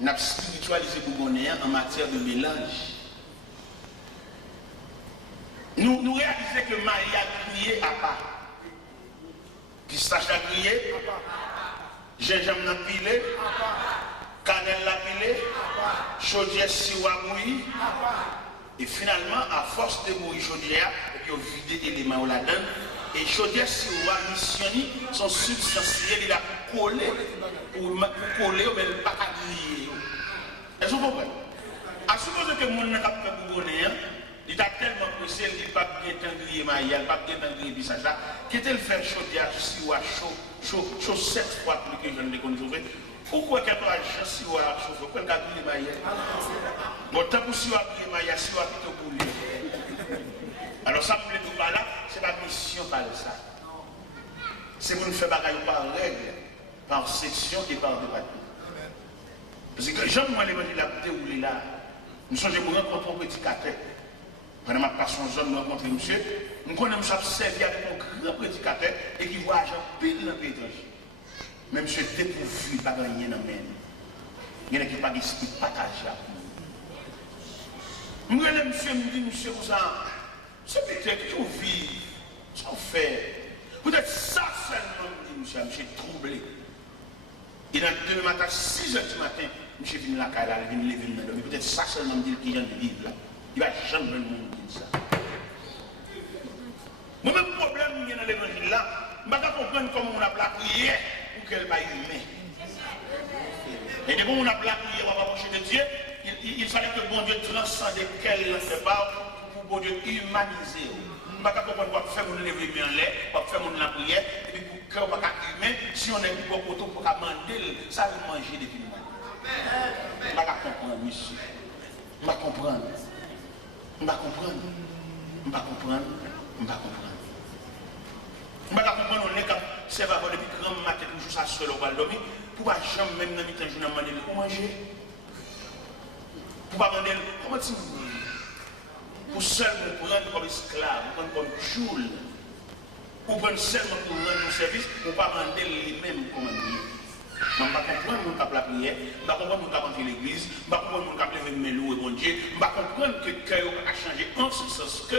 Nous avons spiritualisé Bougonnais en matière de mélange. Nous réalisons que Marie a crié à part. Pistache a crié, gingembre a pilé, cannelle a pilé, chaudière sirop a mouillé. Et finalement, à force de mouiller chaudière, il a vidé l'élément là-dedans. Et chaudière sirop a missionné son substantiel, il a collé pour coller, mais il n'a pas griller. Est-ce que vous comprenez? À supposer que le monde n'a pas fait Bougonnais, il a tellement pressé, il n'y a pas bien tangrier maïa, il n'y a pas bien tangrier visage là. Qu'est-ce qu'il fait chaud, si ou chaud 7 fois plus que je ne l'ai connu. Pourquoi qu'elle doit agir si ou chaud, pourquoi qu'elle a grillé maïa? Bon, tant que si ou a grillé maïa, si ou a plutôt pour lui. Alors ça me plaît tout par là, c'est la mission par ça. C'est pour nous faire bagaille par règle, par section et par département. Parce que j'aime moi l'évangile là, déroulé là. Nous sommes pour rencontrer un prédicateur. Pendant ma passion zone, nous rencontrons monsieur. Nous connaissons observer avec un grand prédicateur et qui voyage en pile dans le pays étranger. Mais monsieur dépourvu, pas gagné dans le même. Il y en a qui pas d'esprit partagé avec nous. Nous monsieur me dit, monsieur, vous c'est peut-être que vous vivez, ça fait. Peut-être ça seulement, me dit monsieur, troublé. Et dans le matin, 6 h du matin, monsieur vient la caille, il vient lever le matin. Peut-être ça seulement me dit qu'il vient de vivre là. Il va jamais le monde dire ça. Mon même problème, il y a dans l'évangile là, je ne vais pas comprendre comment on a la prière pour qu'elle va humaine. Et dès qu'on a la prière, on va approcher de Dieu, il fallait que bon Dieu transcende qu'elle ne fait pas pour bon Dieu humaniser. Je ne vais pas comprendre pourquoi faire mon lever bien en l'air, pourquoi faire mon la prière, et puis pour qu'on va humain, si on est pour qu'on va manger, ça va manger depuis le mois. Je ne vais pas comprendre, monsieur. Je ne vais pas comprendre. Je ne vais pas comprendre. Je ne vais pas comprendre. Je ne vais pas comprendre. Je ne vais pas comprendre, on est comme c'est pas depuis grand matin, toujours ça seul, on va dormir, pour ne pas jamais, même dans le temps, je demander pour manger. Pour ne pas demander comment tu pour seulement prendre comme esclave, pour prendre comme choule, pour prendre seulement pour rendre nos services, pour ne pas demander les mêmes commandements. Je ne vais pas comprendre mon cap la prière, je ne vais pas comprendre mon cap entrer l'église, je ne vais pas comprendre mon cap lever mes loups et mon Dieu, je ne vais pas comprendre que le cœur a changé en ce sens que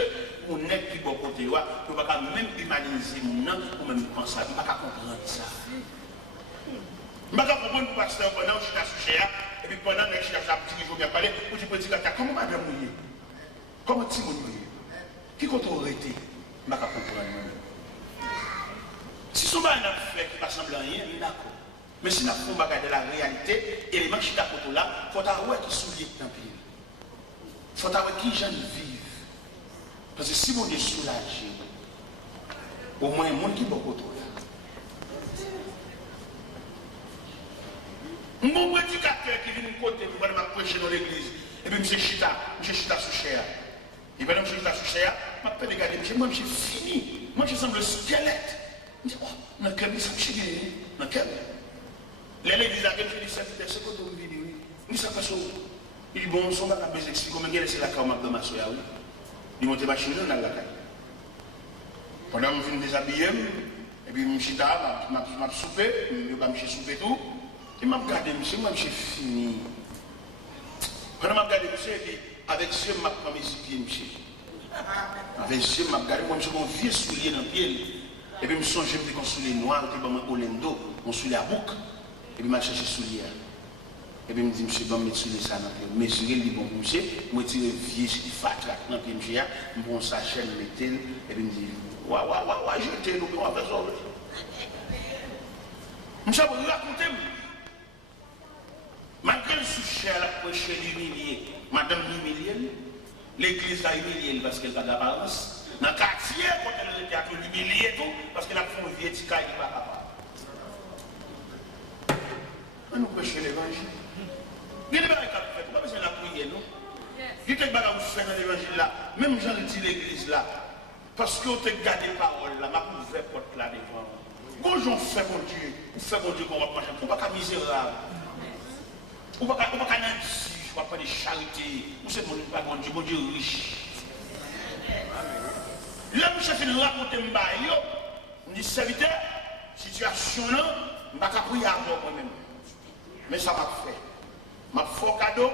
on est qui bon côté, on ne peut pas même humaniser mon nom ou même penser, je ne vais pas comprendre ça. Je ne vais pas comprendre pour pasteur pendant que je suis à Souché, et puis pendant que je suis à petit jour bien parlé, où tu peux dire comment madame mouillé, comment tu mouillé, qui compte aurait été, je ne vais pas comprendre. Si son bain n'a fait qui ne ressemble à rien, d'accord. Mais si nous avons de la réalité, et les manches d'à côté là, il faut avoir qui soulier dans le pied. Il faut avoir qui gens vivent. Parce que si on est soulagé, au moins il y a un monde qui est beaucoup là. Mon prédicateur qui vient de côté, il va prêcher dans l'église. Et puis, M. Chita sous cher. Et puis, M. Chita sous cher, je vais regarder, moi, j'ai fini. Moi, je semble le squelette. Je dis, oh, dans quel ça me chie, dans quel l'église a dit, c'est quoi ton vidéo? Oui, ça passe où? Il dit, bon, on va pas expliquer comment c'est la caméra de ma soeur. Il monte ma chez nous dans la caille. Pendant que je viens déshabiller, et puis je suis là, je m'ai soupé, je suis soupé tout. Il m'a regardé, monsieur, moi j'ai fini. Pendant que je regardé, monsieur, avec Dieu, je m'ai mis sur pied, monsieur. Avec Dieu, je m'ai regardé, moi j'ai mon vieux soulier dans le pied. Et puis je me suis dit, je me soulier noir, je me suis dit, Olendo, mon soulier à boucle. Et puis je cherché soulier. Et puis je me dis, monsieur, je vais mettre soulier ça dans le pied. Mais je dis, bon, monsieur, je vais tirer vieux, je dis, fatra dans le pied, monsieur, je prends sa chaîne, je mets et puis je me dis, ouais, je t'ai nous, on va faire ça. Monsieur, vous racontez, malgré le souci à la prêcher l'humilier, madame l'humilier, l'église a humilié parce qu'elle n'a pas d'apparence. Dans le quartier, quand elle était à l'humilier tout, parce qu'elle a fait un vieux petit cas, il n'est pas capable. On nous prêche l'évangile. Il y a des choses à faire, pas besoin de la prière, non? Il y a des choses à faire dans l'évangile là, même j'en dis l'église là, parce qu'on te garde les paroles là, ma ouvert porte là devant. Quand j'en fais mon Dieu, qu'on va manger, on ne va pas misérable. On ne va pas nanti, on ne va pas de charité, on ne va pas de bon Dieu riche. Là, je cherche de raconter un bail, on dit serviteur, situation là, je ne vais pas prier à moi-même. Mais ça m'a fait. Ma faux cadeau,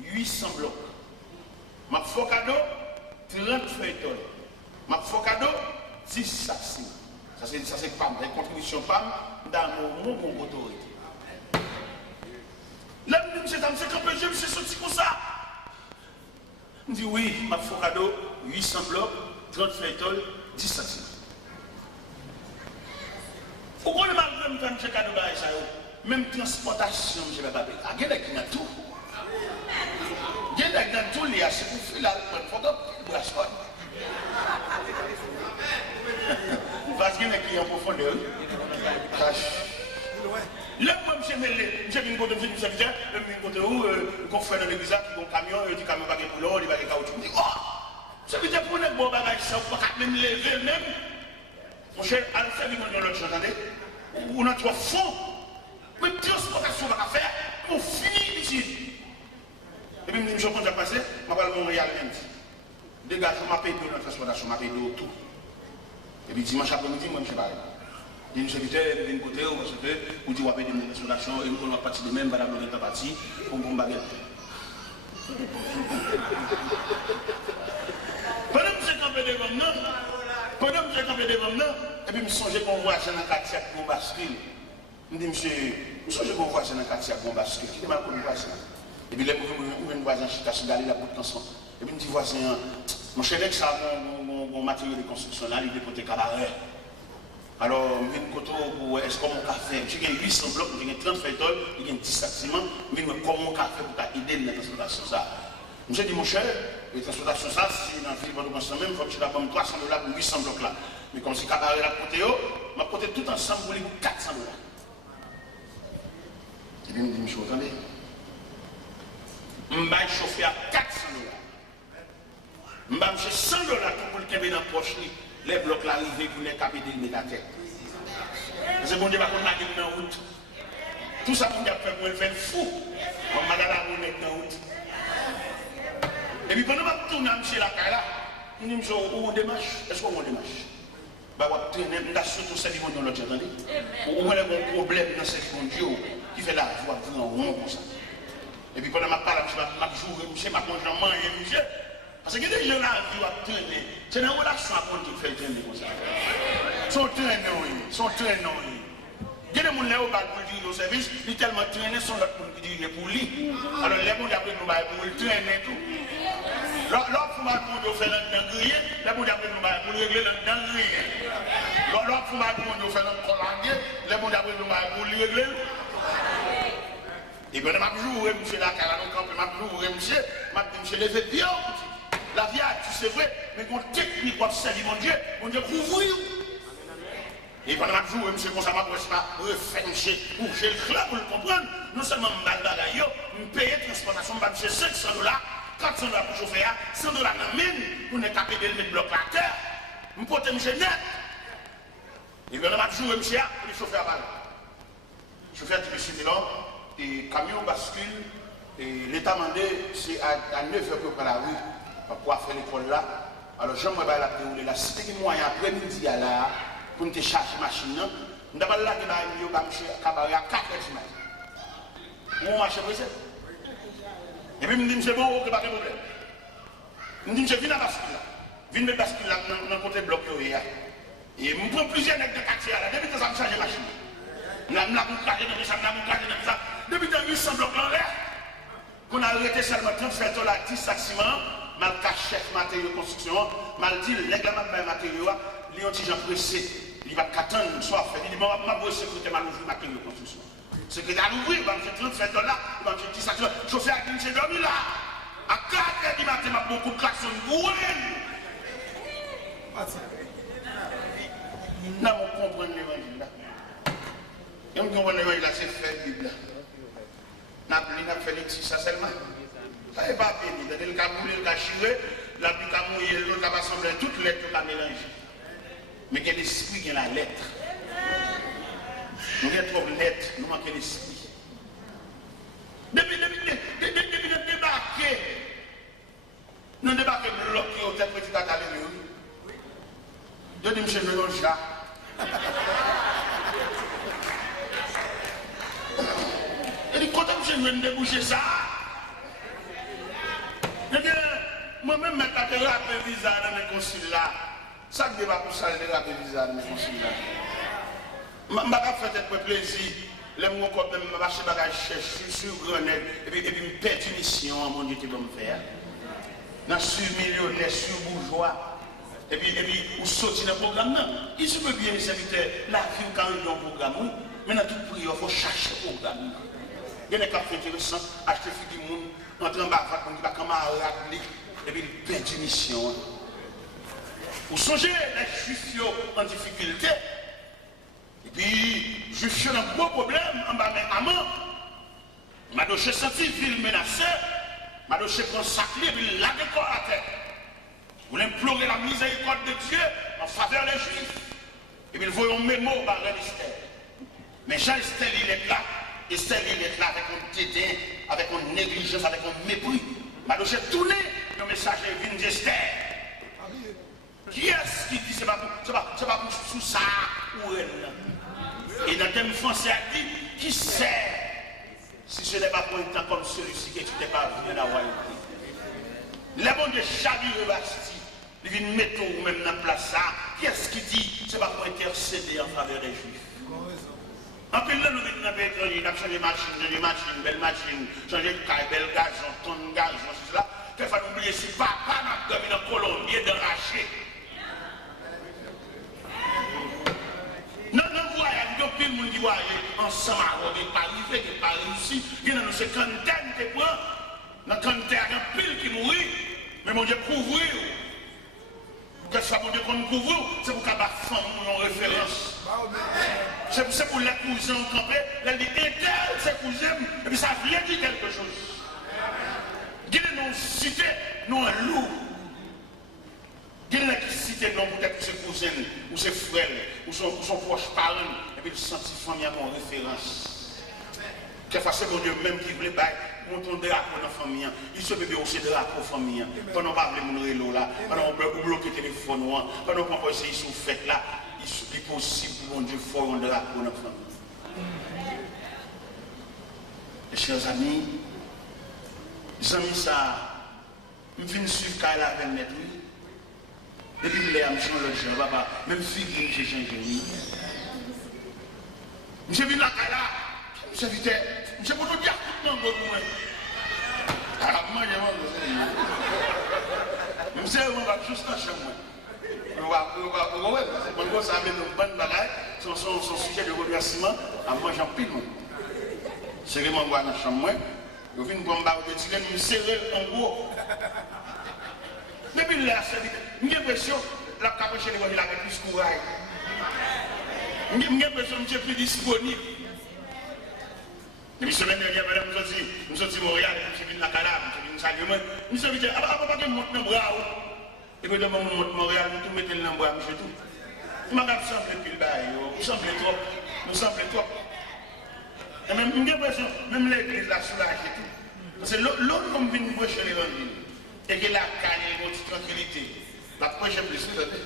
800 blocs. Ma faux cadeau, 30 feuilletons. Ma faux cadeau, 10 sacs. Ça c'est PAM, la contribution PAM dans mon autorité. Là, monsieur, c'est quand je me suis sorti comme ça. Je dis oui, ma faux cadeau, 800 blocs, 30 feuilletons, 10 sacs. Pourquoi le malgré me fait un cadeau dans ça? Même transportation, je ne vais pas payer. Il y a des qui ont tout. Il y a des qui ont tout, il y a ce qu'on fait là, il faut que je pénétrer en profondeur. Là, moi, je suis venu côté de mon serviteur, je suis venu côté où, qu'on fait dans l'église, qui ont un camion, il dit camion pas de boulot, il va de caoutchouc. Je dis, oh, ça veut dire pour un bon bagage, ça, on ne peut pas même lever même. Mon cher, à la fin du monde de l'autre, j'entendais, on a trop fond. Mais transportation va faire, on finit ici. Et puis, je me suis passé, je vais aller Montréal même. Dégage, je m'appelle de la transportation, je m'appelle de tout. Et puis, dimanche après-midi, moi, je ne sais pas. Il y a une serviteur, il y a une côté, parce que, vous dites, on va payer des transportations, et nous, on va partir de même, madame, on est parti, pour une baguette. Pendant que j'ai campé devant nous, et puis, je me suis qu'on voit ça dans le quartier pour bascule. Je dis, monsieur, je suis qu'on voit ça dans le quartier pour bascule. Qui est mal connu voisin? Et puis, les voisins, je suis allé là pour le canson. Et puis, je dis, voisin, mon cher, ça a mon matériel de construction là, il est côté cabaret. Alors, je viens de côté pour est-ce qu'on a fait? J'ai 800 blocs, j'ai 30 feuilletons, j'ai 10 sacs ciment, mais comment on a fait pour aider dans la transportation ça? Je dis, mon cher, la transportation ça, si dans la ville de Constance même, il faut que tu la donnes $300 pour 800 blocs là. Mais comme si cabaret là côté, je vais côté tout ensemble pour les $400. Et puis, je me dis, monsieur, attendez. Je vais chauffer à $400. Je vais acheter $100 pour le tomber dans la poche. Les blocs l'arrivée pour les caper de la tête. C'est bon Dieu va qu'on a dit dans la route. Tout ça qu'on a fait pour le faire fou. Comme madame la roue dans la route. Et puis pendant que je tourne à M. Lakala, je me dis, où on démarche? Est-ce qu'on démarche? Bah, on traîner, on a surtout celle qui vont dans l'autre, attendez. On a un problème dans cette Dieu qui fait la voix en rond comme ça. Et puis pendant que je parle, je joue, je m'a mangé en main, monsieur. Parce que les gens là qui vont traîner, c'est une relation à compte qui fait traîner comme ça. Sont traînés, sont traînés. Il y a des gens qui ont dire au service, ils tellement traînés, sont là pour dire pour lui. Alors les gens après nous pour le traîner tout. L'autre pour faire le dinguerie, les gens après nous pour régler le dinguerie. L'autre pour faire le collanger, les gens après nous pour régler. Et bien, je joue, monsieur la carrière, je joue, monsieur les bien. La vie, c'est vrai, mais qu'on technique pour servir mon Dieu couvrir. Et pendant que je joue, monsieur, comme ça, je ne pas refermer, bouger le club pour le comprendre. Non seulement je vais bagaille, je paye la transportation, je vais $500, $400 pour chauffer, $100 dans la mine, pour ne taper de mettre bloc à terre. Je vais porter monsieur net. Et pendant que je joue, monsieur, pour le chauffer à balle. Le chauffeur qui me suit là, et camion bascule, et l'état mandé, c'est à 9h pour la rue. Pour faire l'école là, alors j'aimerais la dérouler là. Si tu as moyen après-midi là, pour te charger la machine, nous avons là qui va à cabaret à 4h du matin. Mon marché pressé. Et puis, je me dis, c'est bon, ok, pas de problème. Je me dis, je viens à bascule là. Je viens de bascule là, dans le côté bloc. Et je me prends plusieurs nègres de quartier là, depuis que ça me change la machine. Je me ça. Depuis que 800 blocs en l'air, qu'on a arrêté seulement 30 fêtes là, 10 sacs ciment. Mal caché matériaux de construction, mal dit, les gars de matériaux, les gens pressés, il va qu'attendre une soir, il dit, bon, je vais sécurité mal ouvrir matériaux de construction. Secrétaire ouvrir, il va me faire $30, il va me faire 10 sacs, chauffeur a dit, j'ai dormi là. À 4h du matin, il y a beaucoup de klaxons, non, on comprend l'évangile là. Et on comprend l'évangile là, c'est fait Bible là. N'a pas fait les ça seulement. Ça n'est pas béni. Le cas mouiller, le cas chiré, la pluie cas mouiller, l'autre cas assembler toutes les lettres qui mélanger. Mais quel esprit qui a la lettre? Nous avons trop de lettres, nous manquons l'esprit. Depuis débarquer, nous débarquons bloqués au tête petit académie. Je dis, monsieur, je vais dans le chat. Et dit, quand je vais déboucher ça, moi-même, je vais rappeler le visa dans le consulat là. Ça ne débat pour ça, je vais rappeler le visa dans le consulat là. Je ne vais pas faire plaisir. Les gens qui ont acheté des bagages sur Grenade, et puis je perds une mission, mon Dieu, qui va me faire. Dans sur millionnaire, sur bourgeois. Et puis, vous sortez dans le programme. Il se peut bien, les serviteurs, la vie, quand ils ont un programme, mais dans toute prière, il faut chercher le programme. Il y a des cas intéressants, acheter des gens, entrer en bas, on dit pas comment rappeler, et puis il perd une mission. Vous songez les juifs en difficulté, Juif a un gros problème en bas, mais amant. Madoché senti ville menacée. Madoché prend sac libre, il la décore à terre. Vous implorer la miséricorde de Dieu en faveur des Juifs. Et puis il voit un mémo par Esther. Mais Jean Esther, il est là. Esther, il est là avec un dédain, avec une négligence, avec un mépris. Madoché tourné le message vient d'Esther. Qui est-ce qui dit c'est pas pour sous ça ou elle? Et dans le thème français, il dit qui sait si ce n'est pas pour un temps comme celui-ci que tu n'es pas venu dans la royauté. Les bons de Chavire Bastille, ils viennent mettre ou même dans la place ça. Qui est-ce qui dit c'est pas pour intercéder en faveur des Juifs? En plus, là, nous venons dans le pays étranger, nous avons changé de machine, belle machine, changé de caille, belle gazon, tonne gazon, c'est cela. Quelquefois, nous oublions si papa n'a pas dormi dans Colombie d'arracher. Non, vous voyez, il y a plein de monde qui voit ensemble, qui n'est pas arrivé, qui n'est pas réussi. Il y a une cinquantaine qui prend, dans la quantité, il y a pile qui mourit, mais mon Dieu couvrir. Que ça, mon Dieu, qu'on nous couvre, c'est pour qu'à la femme, nous en référence. C'est pour les cousins campés, elle dit, c'est cousin, et puis ça vient dire quelque chose. Il y a une cité, nous un loup. Il y a une cité, non, peut-être ses cousins, ou ses frères, ou son proche parent, et puis il sentit famille en référence. Quelquefois, c'est mon Dieu même qui voulait monter un drapeau dans la famille. Il se peut aussi de drapeau dans la famille. Pendant qu'on parle de mon rélo là, pendant qu'on bloque le téléphone, pendant qu'on peut essayer sous fête là, il est possible pour mon Dieu faire un drapeau dans la famille. Et chers amis, ça, je viens suivre quand elle a fait net, oui. Depuis que je suis l'autre jour, papa, même figure, j'ai changé, oui. Je viens là, je suis vite, je peux tout dire, non, moi. Alors, moi, je sais, on va juste en chambre. On va savoir nos bonnes bagages, son sujet de remerciement, à moi, j'en pile. C'est vraiment moi dans la chambre, je viens pour me battre, je me serrer en gros. Depuis là, j'ai l'impression que la capuche est avec plus de courage. J'ai l'impression que je suis plus disponible. Depuis la semaine dernière, nous sommes à Montréal, nous sommes à Canada, nous sommes à Saluement. Nous sommes à Papa qui monte dans le bras. Et puis, nous sommes à Montréal, nous mettons dans le bras, nous sommes tout. Nous sommes semblés plus bas, nous semblons trop. Nous semblons trop. Et même, j'ai l'impression, même l'église là, soulagée tout. Parce que l'autre, comme vient nous prêcher l'évangile. Et que la caille est une tranquillité. La prochaine plus, vous savez.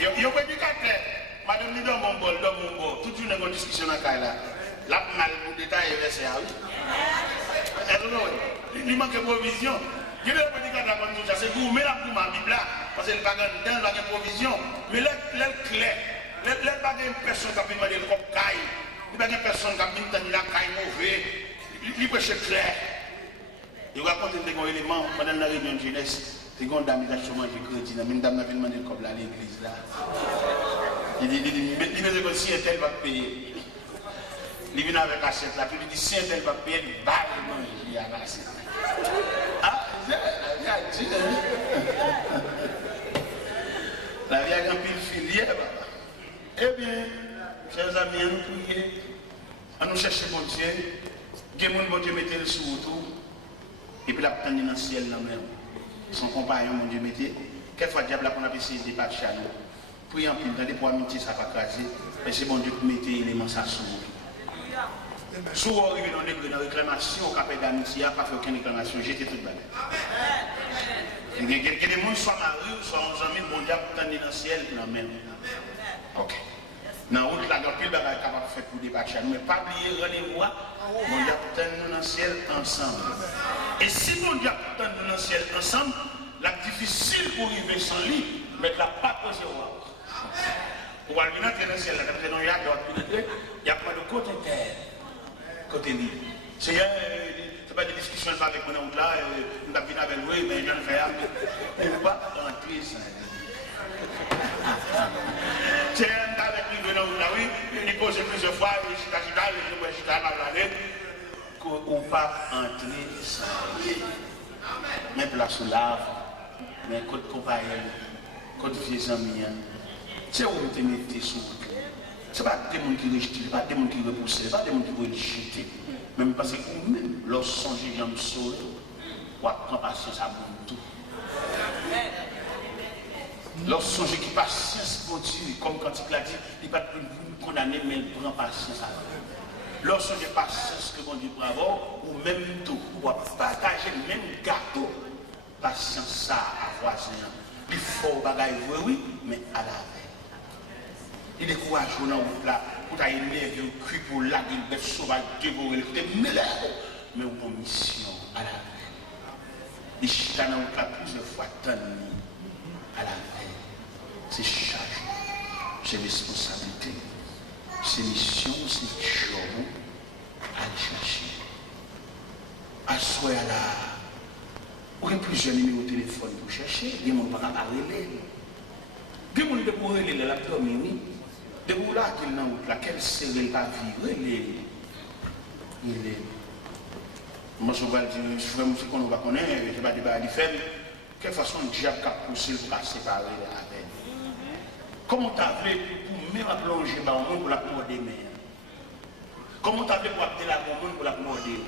Il y a un prédicateur. Madame, nous dans mon bol. Toute une bonne discussion dans la caille là. La mal pour détailler verset. Il manque de provision. Il y a un prédicateur comme nous, c'est vous, mais là pour ma Bible là. Parce que le bagage dans la provision. Mais l'air clair. L'air pas de personne qui a demandé le cop caille. Il n'y a pas de personne qui a demandé la caille mauvaise. Il prêche clair. Je raconte un élément pendant la réunion de jeunesse. C'est une dame qui a chômage de crédit. Une dame qui a demandé comme là à l'église là. Il dit, mais si un tel va payer. Il vient avec l'assiette là. Il dit, si un tel va payer, il va manger à l'assiette. Ah, c'est la vie a un pile filière, papa. Eh bien, chers amis, à nous prier, à nous chercher mon Dieu. Que mon Dieu mette le sous autour. Et puis la tendre dans le ciel là même. Son compagnon, mon Dieu, mettez. Quelquefois, diable, qu'on a essayé de dépatcher à nous. Priez en plus, attendez pour amitié, ça va craser. Mais c'est bon Dieu qui mette l'élément ça sous. Sous arrivé dans la réclamation, au capet d'amitié, pas fait aucune réclamation, j'étais tout bas. Que les gens soient mariés ou soient en amis, bon Dieu, pour tendre dans le ciel, non même. Ok. Dans la route, la pile bagaille capable de faire pour dépatcher à nous. Mais pas oublier rendez-vous, bon Dieu, pour tendre dans le ciel ensemble. Et si mon Dieu peut nous dans le ciel ensemble, la difficile pour arriver sans lui, mais la pas posé au roi. Pour aller dans le ciel, il y a pas de côté terre, côté lit. C'est pas des discussions avec mon oncle là, nous avons avec lui, mais je ne fais rien. Pour pas rentrer sans lui. C'est avec lui, venant là, oui, il pose plusieurs fois, il suis là, ou pas entrer sans lui. Mais place sous lave, mais côté compagnon, côté vieux amis, c'est où tu mets sous. Ce n'est pas des gens qui rejettent, ce n'est pas des gens qui repoussent, ce n'est pas des gens qui veulent jeter. Même parce que vous-même, lorsque vous songez, j'aime sauver, vous prendre patience à vous tout. Lorsque vous songez qui patience pour Dieu, comme quand il l'a dit, il ne va pas vous condamner, mais il prend patience à vous. Lorsque vous avez patience que bon Dieu bravo, ou même tout, ou partager le même gâteau, patience ça à voisin. Il faut bagaille, oui, mais à la veille. Il est courageux dans la route là, pour t'énerver, pour cuire, pour laguer, pour bête sauvage, dévorer, mais on a une mission à la veille. Il chute dans la route là plusieurs fois, à la veille. C'est charge, c'est responsabilité, c'est mission, c'est job à aller chercher. À soi là, on a plusieurs numéros de téléphone pour chercher, il y a des gens qui ne peuvent pas relayer. Il y a des gens qui peuvent relayer la domine. De vous là, qu'il n'a pas, quelle série pas vivre, il est. Moi, je vais dire, je vais me dire qu'on va connaître, je vais pas débattre, de quelle façon le diable a poussé pour séparer avec. Comment t'as fait pour même plonger dans le monde pour la mort des mers? Comment t'as fait pour appeler la monde pour la mort des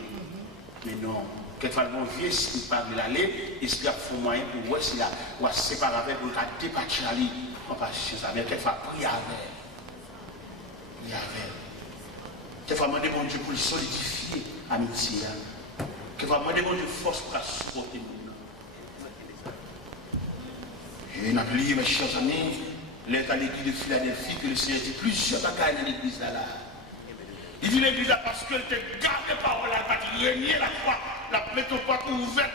mais non, quelquefois, le vieux, s'il parle de l'aller, il se fait moyen pour voir s'il a séparé avec, pour débattre à lui. On passe sur ça, mais quelquefois, prier avec. Quelquefois, demander bon Dieu pour le solidifier l'amitié. Quelquefois, demander bon Dieu force pour la supporter. Et on a oublié, mes chers amis, l'état de l'église de Philadelphie, que le Seigneur dit plusieurs bagailles dans l'église là. Il dit l'église là parce qu'elle te garde les paroles, elle va te régner la foi, la mettre pas ouverte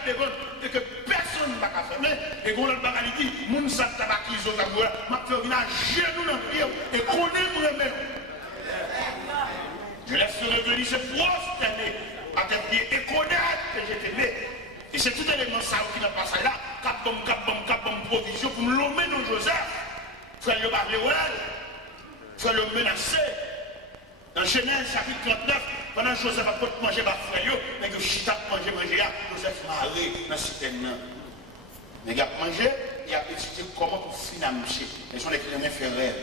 et que personne ne va fermer. Et quand l'autre bagaille dit, moun sa tabakise au taboué, m'a fait venir à genoux dans le prière et qu'on aime même. Je laisserai venir se prosterner à tes pieds et connaître que je t'aimais. Et c'est tout élément ça qui n'a pas ça là, cap bombe provision pour me l'ommer dans Joseph. Frère le barrer, frère le menacer. Dans Genèse chapitre 39, pendant que Joseph a pas manger par frère, mais que Chita manger, Joseph m'a arrêté dans ce système. Mais il a mangé, il a étudié comment pour finir à marcher. Et son écrivain fait rêve.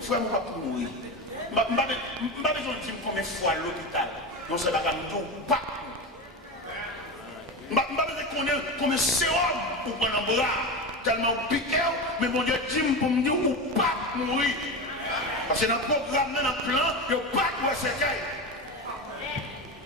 Frère, moi, pas pour mourir. Je n'ai pas besoin de dire combien de fois à l'hôpital. Non, c'est pas comme tout, pas. Je n'ai pas besoin de connaître combien de sérum pour prendre un bras. Tellement piqué, mais mon Dieu dit pour me dire ou pas mourir. Parce que dans le programme, dans le plan, il n'y a pas de séquelles.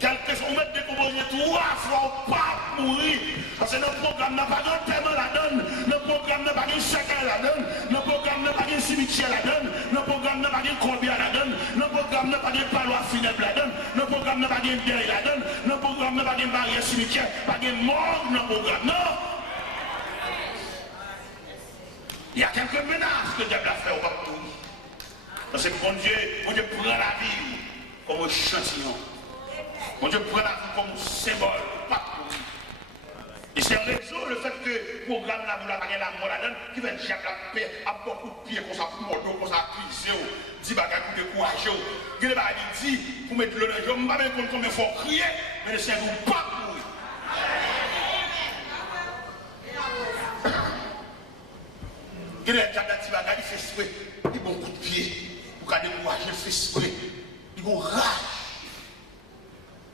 Quelqu'un qui met décomposé 3 fois ou pas mourir. Parce que dans le programme, n'a pas de paiement la donne. Le programme n'a pas de séquelles la donne. Le programme n'a pas de cimetière la donne. Le programme n'a pas de combien la donne. Le programme n'a pas de palois funèbre la donne. Le programme n'a pas de deuil la donne. Le programme n'a pas de barrière cimetière. Pas de mort dans le programme. Non. Il y a quelques menaces que Dieu a fait au partout. Parce que bon Dieu prend la vie comme un échantillon. Bon Dieu prend la vie comme un symbole. Et c'est en raison le fait que le programme là, vous l'avez la mort là-dedans, qui va dire la paix à beaucoup de pieds, comme ça, pour mordeau, comme ça, criser, dit bagaille pour décourager. Il y a des dit, pour mettre le je ne sais pas combien il faut crier, mais le Seigneur vous pas mourir. Il y a des petits bagages, il fait souhait, il bon coup de pied. Pour qu'à décourager, il fait souhait, il a rage.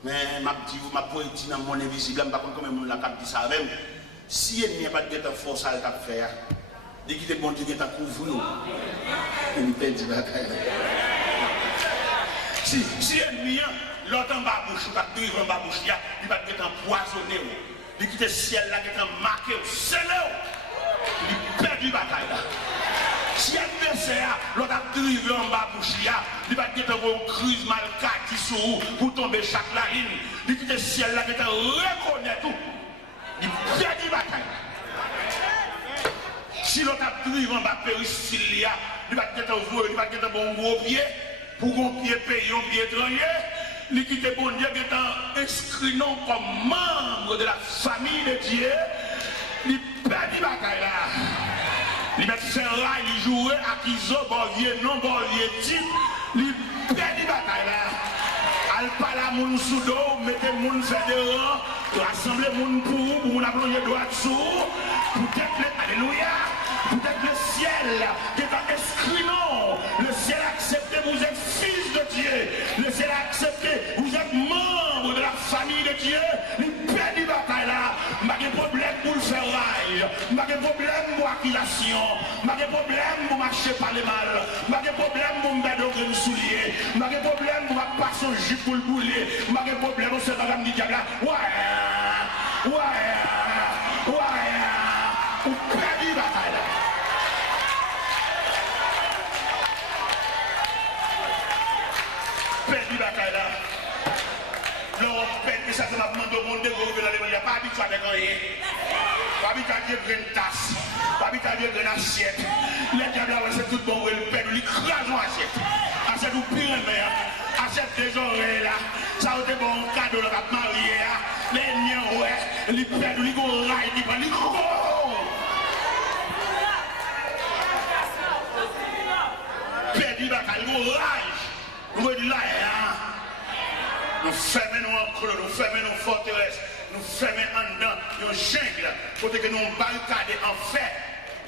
Mais ma dit, ma poétie dans mon invisible, je ne sais pas comment on l'a dit ça même. Si il n'y a pas de force à le faire, dès qu'il est bon Dieu qui est à couvrir, il peut dire si ennemi, l'autre en bas bouche, pas de en bas bouche, il va être empoisonné. Il quitte le ciel là qui est marqué, c'est là. Il perd du bataille là. Si l'adversaire, l'autre a drivé en bas bouche, il va être une crise mal qui sous pour tomber chaque la ligne. Il quitte le ciel là qui est reconnaît tout. Il perd du bataille. Si l'autre a drivé en bas péristyle, il va être un bon gros pied pour un pied payé, un pied étranger. Il quitte bon Dieu qui est inscrit non comme membre de la famille de Dieu. Il perd du bataille là. Il met fait rail, il jouait à Kizo, Borvier, non Borvier, type, il perd des batailles là. Al parle à moun sous dos, mettez moun fédérant, rassembler moun pour moun appeler droit dessous, peut-être le, alléluia, peut-être le ciel, qui est inscrit non, le ciel accepte vous êtes problème pour accusation, pas de problème pour marcher par les mal, pas de problème pour me mettre au grain soulier, pas de problème pour passer un jupe pour le bouler, pas de problème pour se faire du diable. Ouais, ou perdu bataille. Perdu bataille là. Non, perdu ça, ça m'a demandé au monde de gouverner, il n'y a pas habitué avec rien. Pas habitué à dire une tasse, pas habitué à dire une assiette. Les diables là, c'est tout bon, il perd, il crase une assiette. Assiette ou pire, assiette des oreilles là. Ça a été bon cadeau, le cap marié là. Les miens, ouais, il perd, il go rail, il prend, il go. Perdu bataille, il go rail. Nous dit là, nous fermons nos enclos, nous fermons nos forteresses, nous fermons en dedans, nos jungle, pour que nous barricadons en fait.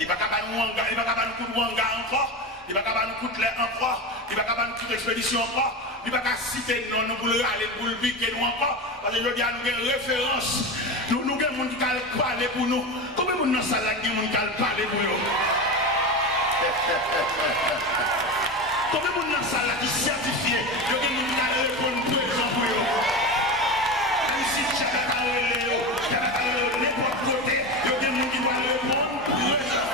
Il ne va pas nous hangar, il ne va pas nous coûter hangar encore, il ne va pas nous coûter encore, il ne va pas nous coûter expédition encore, il ne va pas citer non, nous voulons aller pour le piquer nous encore, parce que je dis à nous une référence, nous avons des gens qui parlent pour nous. Combien de gens dans la salle qui parlent pour nous? Combien de gens dans la salle qui sont certifiés? Il y a des gens qui répondent présent pour eux. Même si tu as n'importe côté, il y a des gens qui doivent répondre présent.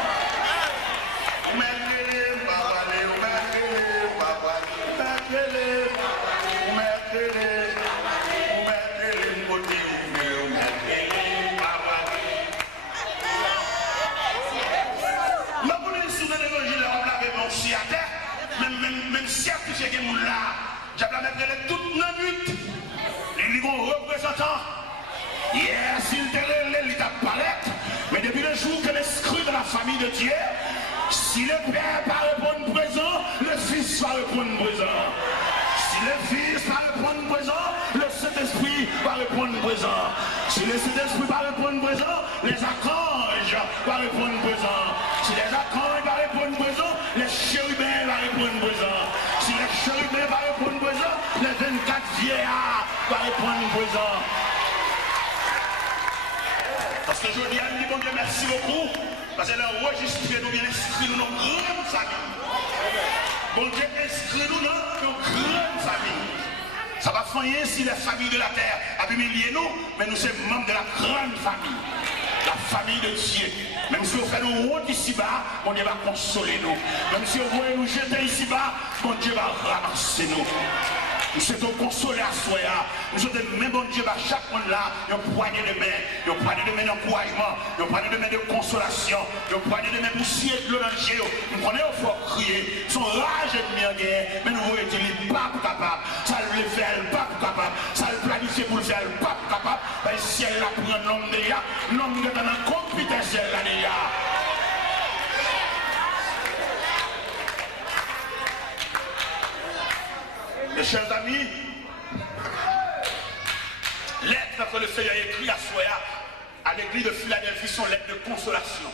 Même si tu sais que nous là, j'ai pas mettre toute la nuit. Les représentants, hier, s'il te relève, il t'a palette. Mais depuis le jour que l'esprit de la famille de Dieu, si le Père va répondre présent, le Fils va répondre présent. Si le Fils va répondre présent, le Saint-Esprit va répondre présent. Si le Saint-Esprit va répondre présent, les archanges vont répondre présent. Si les archanges vont répondre présent, les chérubins vont répondre présent. Si les chérubins vont répondre présent, les 24 vieillards vont répondre présent. Parce que je dis à lui, bon Dieu, merci beaucoup. Parce qu'elle a enregistré nous, bien inscrit nous dans une grande famille. Bon Dieu, inscrit-nous dans une grande famille. Ça va faire si les familles de la terre a humilié nous, mais nous sommes membres de la grande famille. La famille de Dieu. Même si on fait nous honte ici-bas, mon Dieu va consoler nous. Même si on veut nous jeter ici-bas, mon Dieu va ramasser nous. Nous souhaitons consoler à soi. Nous souhaitons même bon Dieu à chaque monde là, une poignée de main d'encouragement, une poignée de main de consolation, une poignée de main pour scier le danger. Nous prenons au fort crier, son rage ennemi en guerre, mais nous voyons qu'il n'est pas capable. Ça le fait, il pas capable. Ça le planifie pour le faire, il pas capable. Ben, si elle a pris un homme de là, l'homme de dans la compétence là déjà. Mes chers amis, lettre que le Seigneur a écrit à Soya, à l'église de Philadelphie, sont lettres de consolation.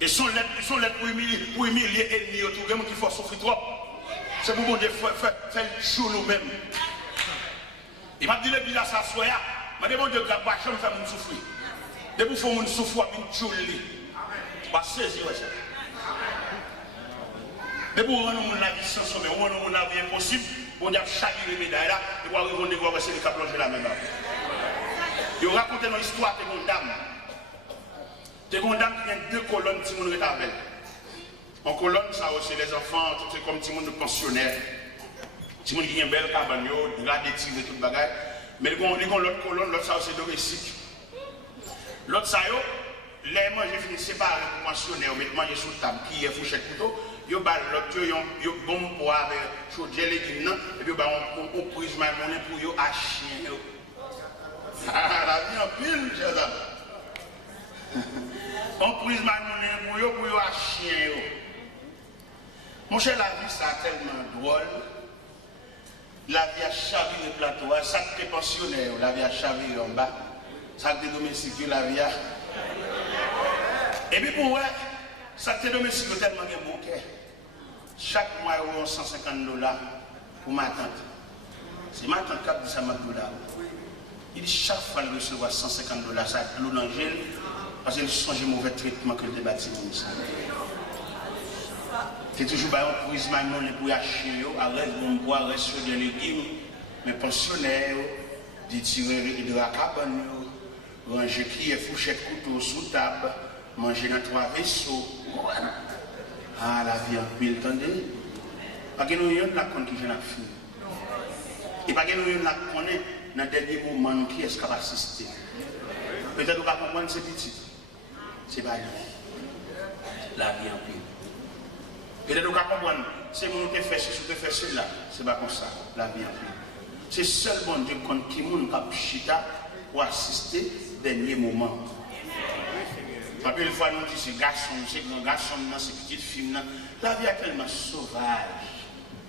Et sont lettres pour humilier l'ennemi autour de gens qui font souffrir trop. C'est pour bon Dieu faire le jour nous-mêmes. Il m'a dit l'église à Soya, il m'a dit bon Dieu, la boîte, je vais faire mon souffrir. Depuis qu'il faut mon souffrir, je vais me pas saisir ça. Mais pour rendre la vie sans sommet, pour rendre la vie impossible, on a chaviré les médailles là, et pour arriver à voir c'est les cas plonger la même là. Ils racontent une histoire de une dame. De une dame qui a deux colonnes, si vous avez. En colonne, ça c'est les enfants, c'est comme si vous pensionnaires. Si vous avez une belle cabane, gradé, tiré, tout le bagage. Mais ils ont l'autre colonne, l'autre ça c'est domestique. L'autre ça, les manger finissent séparés pour pensionnaires, mettre manger sur la table, qui est fourchette couteau. Yo bal l'autre yo bon pour avec chaudière légumes et puis on prise ma monnaie pour yo à chien yo. Ah la vie en pile chers amis. On prise ma monnaie pour yo à chien yo. Mon cher, la vie ça tellement drôle. La vie a chaviré le plateau, ça que t'es pensionnaire, la vie a chaviré en bas. Ça que t'es domestique, la vie a. Et puis pour ouais, ça que t'es domestique tellement bien bon cœur. Chaque mois, il y a $150 pour ma tante. C'est ma tante qui a dit ça, $100. Il dit chaque fois qu'il recevra $150, ça a de l'eau dans le gel. Parce que songe mauvais traitement que le bâtiment. C'est toujours un prisme pour acheter, arrête mon bois, reste sur des légumes, mais pensionnaires, des tireurs de la cabane, ranger qui est fourchette couteau sous table, manger dans 3 vaisseaux. Ah, la vie en pile, attendez. Parce que nous avons la compte qui vient à finir. Et parce que nous avons la connaître dans le dernier moment qui est-ce qu'on va assister. Peut-être qu'on va comprendre c'est petit. C'est pas lui. La vie en pile. Peut-être qu'on va comprendre, c'est mon qui fait ceci, qui fait cela. C'est pas comme ça, la vie en pile. C'est seulement Dieu qui nous a chita pour assister au dernier moment. Parce que une fois nous disons c'est garçon, c'est grand garçon, c'est petite fille, la vie est tellement sauvage.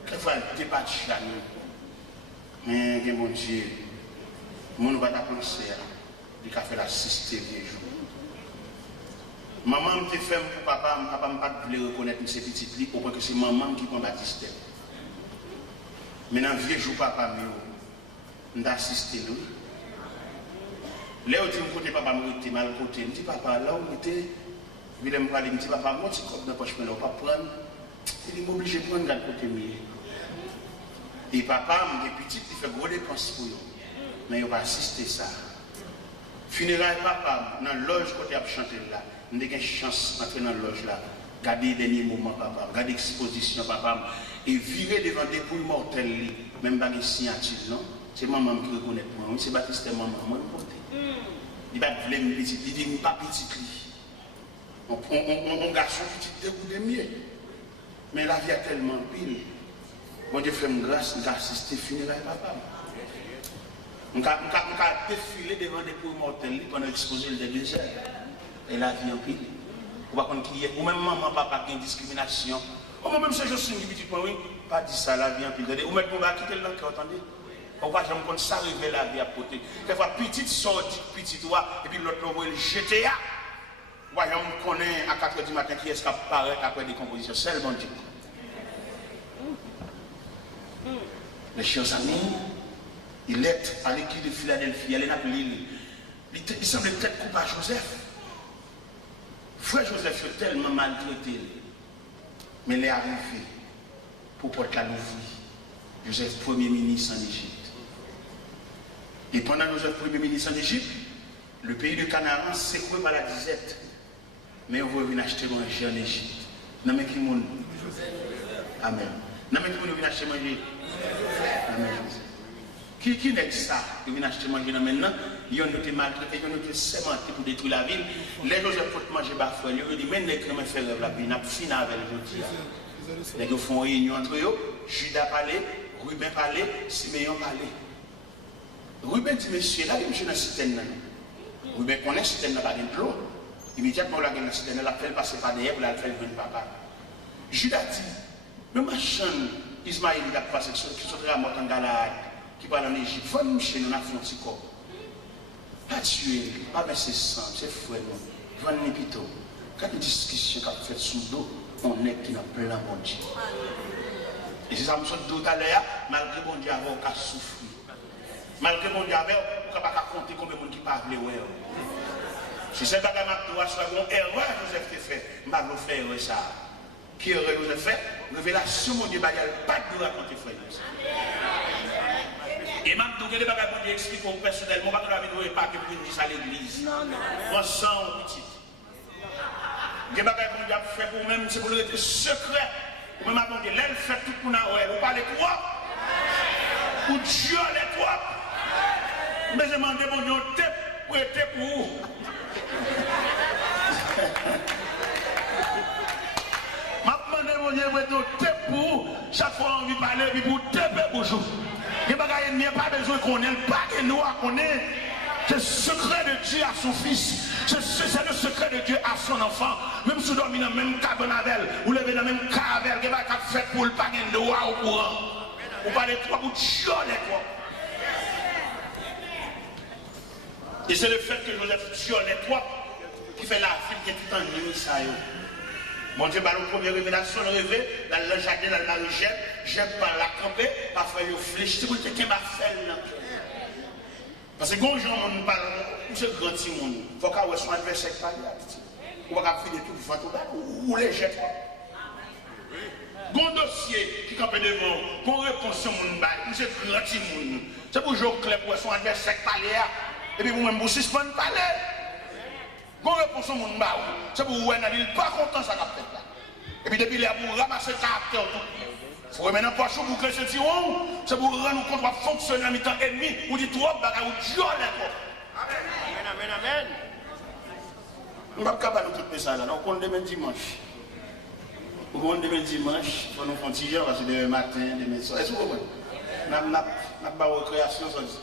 Quelquefois elle débat de nous. Mais mon Dieu, mon ne va pas penser à il a fait l'assister vieux jours. Maman me fait pour papa ne pas reconnaître ces petites filles au point que c'est maman qui prend Baptiste. Maintenant vieux jour papa me d'assister nous. Là où tu me côté papa me était mal côté, me dit papa là où était il me parler, me dit papa moi tu comme dans poche mais là pas prendre. Il est obligé de prendre dans côté mieux. Et papa me petit il fait gros dépenses pour eux. Mais il va assister ça. Funérailles papa dans loge côté à chanter là. On a une chance d'entrer dans la loge là. Garder les derniers moments papa, garder l'exposition papa et virer devant des dépouilles mortelles même pas de signature non. C'est maman qui reconnaît moi, c'est Baptiste maman moi porté. Il va vouloir me petit, il dit pas petit lui. On garçon petit dégoût de mieux. Mais la vie a tellement pile. Mon Dieu fait une grâce d'assister funérailles papa. On a défilé devant des dépouilles mortelles pendant l'exposition des déserts. Et la vie en pile. Ou pas qu'on qui est, ou même maman, papa qui a une discrimination. Ou même si je suis une petite oui, pas dit ça, la vie en pile. Ou même on va quitter le langue, attendez. On va jamais ça arriver la vie à côté. Des fois, petite sortie, petite toi, et puis l'autre voit le GTA. Voyons, on connaît à 4h du matin qui est-ce qui apparaît après des compositions. Seulement Dieu. Les chers amis, il est à l'équipe de Philadelphie, elle est dans l'île. Il semble peut-être coupable à Joseph. Frère Joseph est tellement maltraité, mais il est arrivé pour porter la nouvelle. Joseph, premier ministre en Égypte. Et pendant Joseph, premier ministre en Égypte, le pays de Canaan s'écroule par la disette. Mais on veut venir acheter manger en Égypte. Non mais qui monde? Amen. Non mais qui monde vient acheter manger? Amen. Qui n'est ça? Qui vient acheter manger maintenant? Ils ont été maltraités, ils ont été sémentés pour détruire la ville. Les Joseph pour manger bafoué, ils ont dit mais les chrétiens faire rêve la vie, n'a fini avec les gens. Les font réunion entre eux, Judas parlait, Ruben parlait, Siméon parlait. Ruben dit monsieur là, monsieur dans la citerne. Ruben connaît la citerne dans la l'eau. Immédiatement la la citerne, la fait passer par derrière pour la faire venir papa. Judas dit, mais ma chaîne, Ismaël il a passé qui sont à mort en Galade, qui parle en Égypte, faut nous chez nous, on a fait un petit corps. Pas tuer, pas verser sang, c'est frère nous. Venez plutôt. Quand une discussion qu'a fait sous l'eau, on est qui n'a plein bon Dieu. Et c'est ça me saute tout à l'heure, malgré bon Dieu avant qu'à souffrir. Malgré bon Dieu avant, on ne peut pas compter combien de monde qui parle ouais. Si c'est pas que ma soit une erreur Joseph qui fait, je vais faire erreur ça. Qui erreur Joseph fait? Révélation mon Dieu, pas de raconter frère. Et même tout les bagages pour expliquer personnellement, pas que la vidéo est pas que pour dire ça à l'église. Moi sans petit. Les bagages pour dire fait pour même c'est pour le secret. Ou même avant de l'aile fait tout pour nous vous parlez trop. Ou Dieu les trop. Mais je demande mon Dieu pour être pour vous. Je demande mon Dieu pour être pour vous. Chaque fois on veut parler puis pour taper bonjour. Il n'y a pas besoin qu'on ait pas que nous à connaître. C'est le secret de Dieu à son fils. C'est le secret de Dieu à son enfant. Même si vous dormez dans le même cabane avec elle, vous levez dans le même cabane avec elle, vous n'avez pas fait pour le pas de loi au courant. Vous parlez de toi pour Dieu les quoi. Et c'est le fait que Joseph tue les trois qui fait la fille qui est tout en nuit ça. Mon Dieu, par la première révélation, le rêve, dans le jardin, dans la marigette, j'aime pas la camper, parfois il fléchit, c'est pour te qu'il m'a fait là. Parce que quand les gens parlent, c'est grand monde, il faut qu'on soit adversaire par là. On va faire des trucs ou les jeter. Bon dossier qui campe devant, qu'on réponse sur mon bail, c'est grand monde. C'est pour jouer clair pour son adversaire par là. Et puis vous-même vous suspendez par là. Qu'on réponse sur mon bail, c'est pour vous n'êtes pas content ça capte là. Et puis depuis là pour ramasser le caractère tout. Faut maintenant pas chaud pour que ce tiron, c'est pour rendre compte va fonctionner en mi-temps ennemi ou dit trop bagarre ou violent quoi. Amen, amen, amen. On va pas nous tout ça là, on compte demain dimanche. On compte demain dimanche, pour nous faire tirer parce que demain matin, demain soir. Est-ce que vous comprenez? N'a pas recréation ça dit.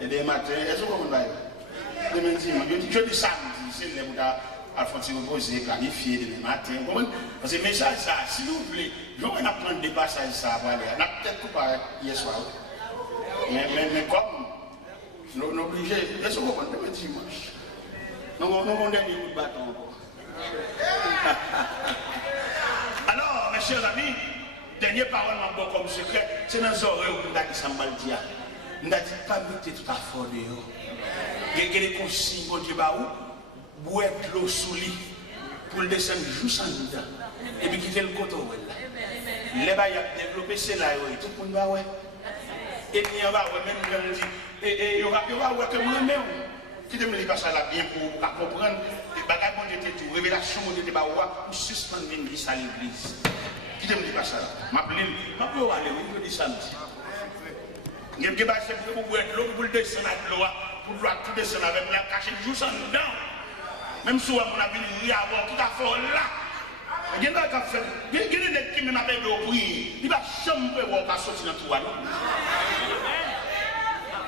Et demain matin, est-ce que vous comprenez? Demain dimanche, je dis samedi, c'est le bout à faire reposer, planifier demain matin. Parce que le message, ça, si vous voulez, je vais apprendre des passages, ça va aller. On a peut-être coupé hier soir. Mais comme, nous sommes obligés, est-ce que vous comprenez demain dimanche? Nous avons un dernier coup de bâton encore. Alors, mes chers amis, dernière parole bon comme secret, c'est dans les oreilles où nous avons dit ça, nous avons dit pas mettre tout à fort dehors. Il y a des consignes pour Dieu, boire de l'eau sous lit pour le descendre juste en dedans. Et puis quitter le coteau. Les gens ont développé cela, tout le monde va ouais. Et puis on va même quand on dit, et il y aura que moi-même. Qui te me dit pas ça là bien pour comprendre. Les bagages bon Dieu tout, révélation bon Dieu pour suspendre l'église à l'église. Qui te me dit pas ça là? M'appeler, aller, je dis samedi. Il y a des bagages pour boire de l'eau, pour le descendre à l'eau, pour tout descendre avec la cacher juste en dedans. Même si on a vu avoir tout à fait là. Il y a des gens qui me appellent au prier. Il va jamais voir sortir dans tout.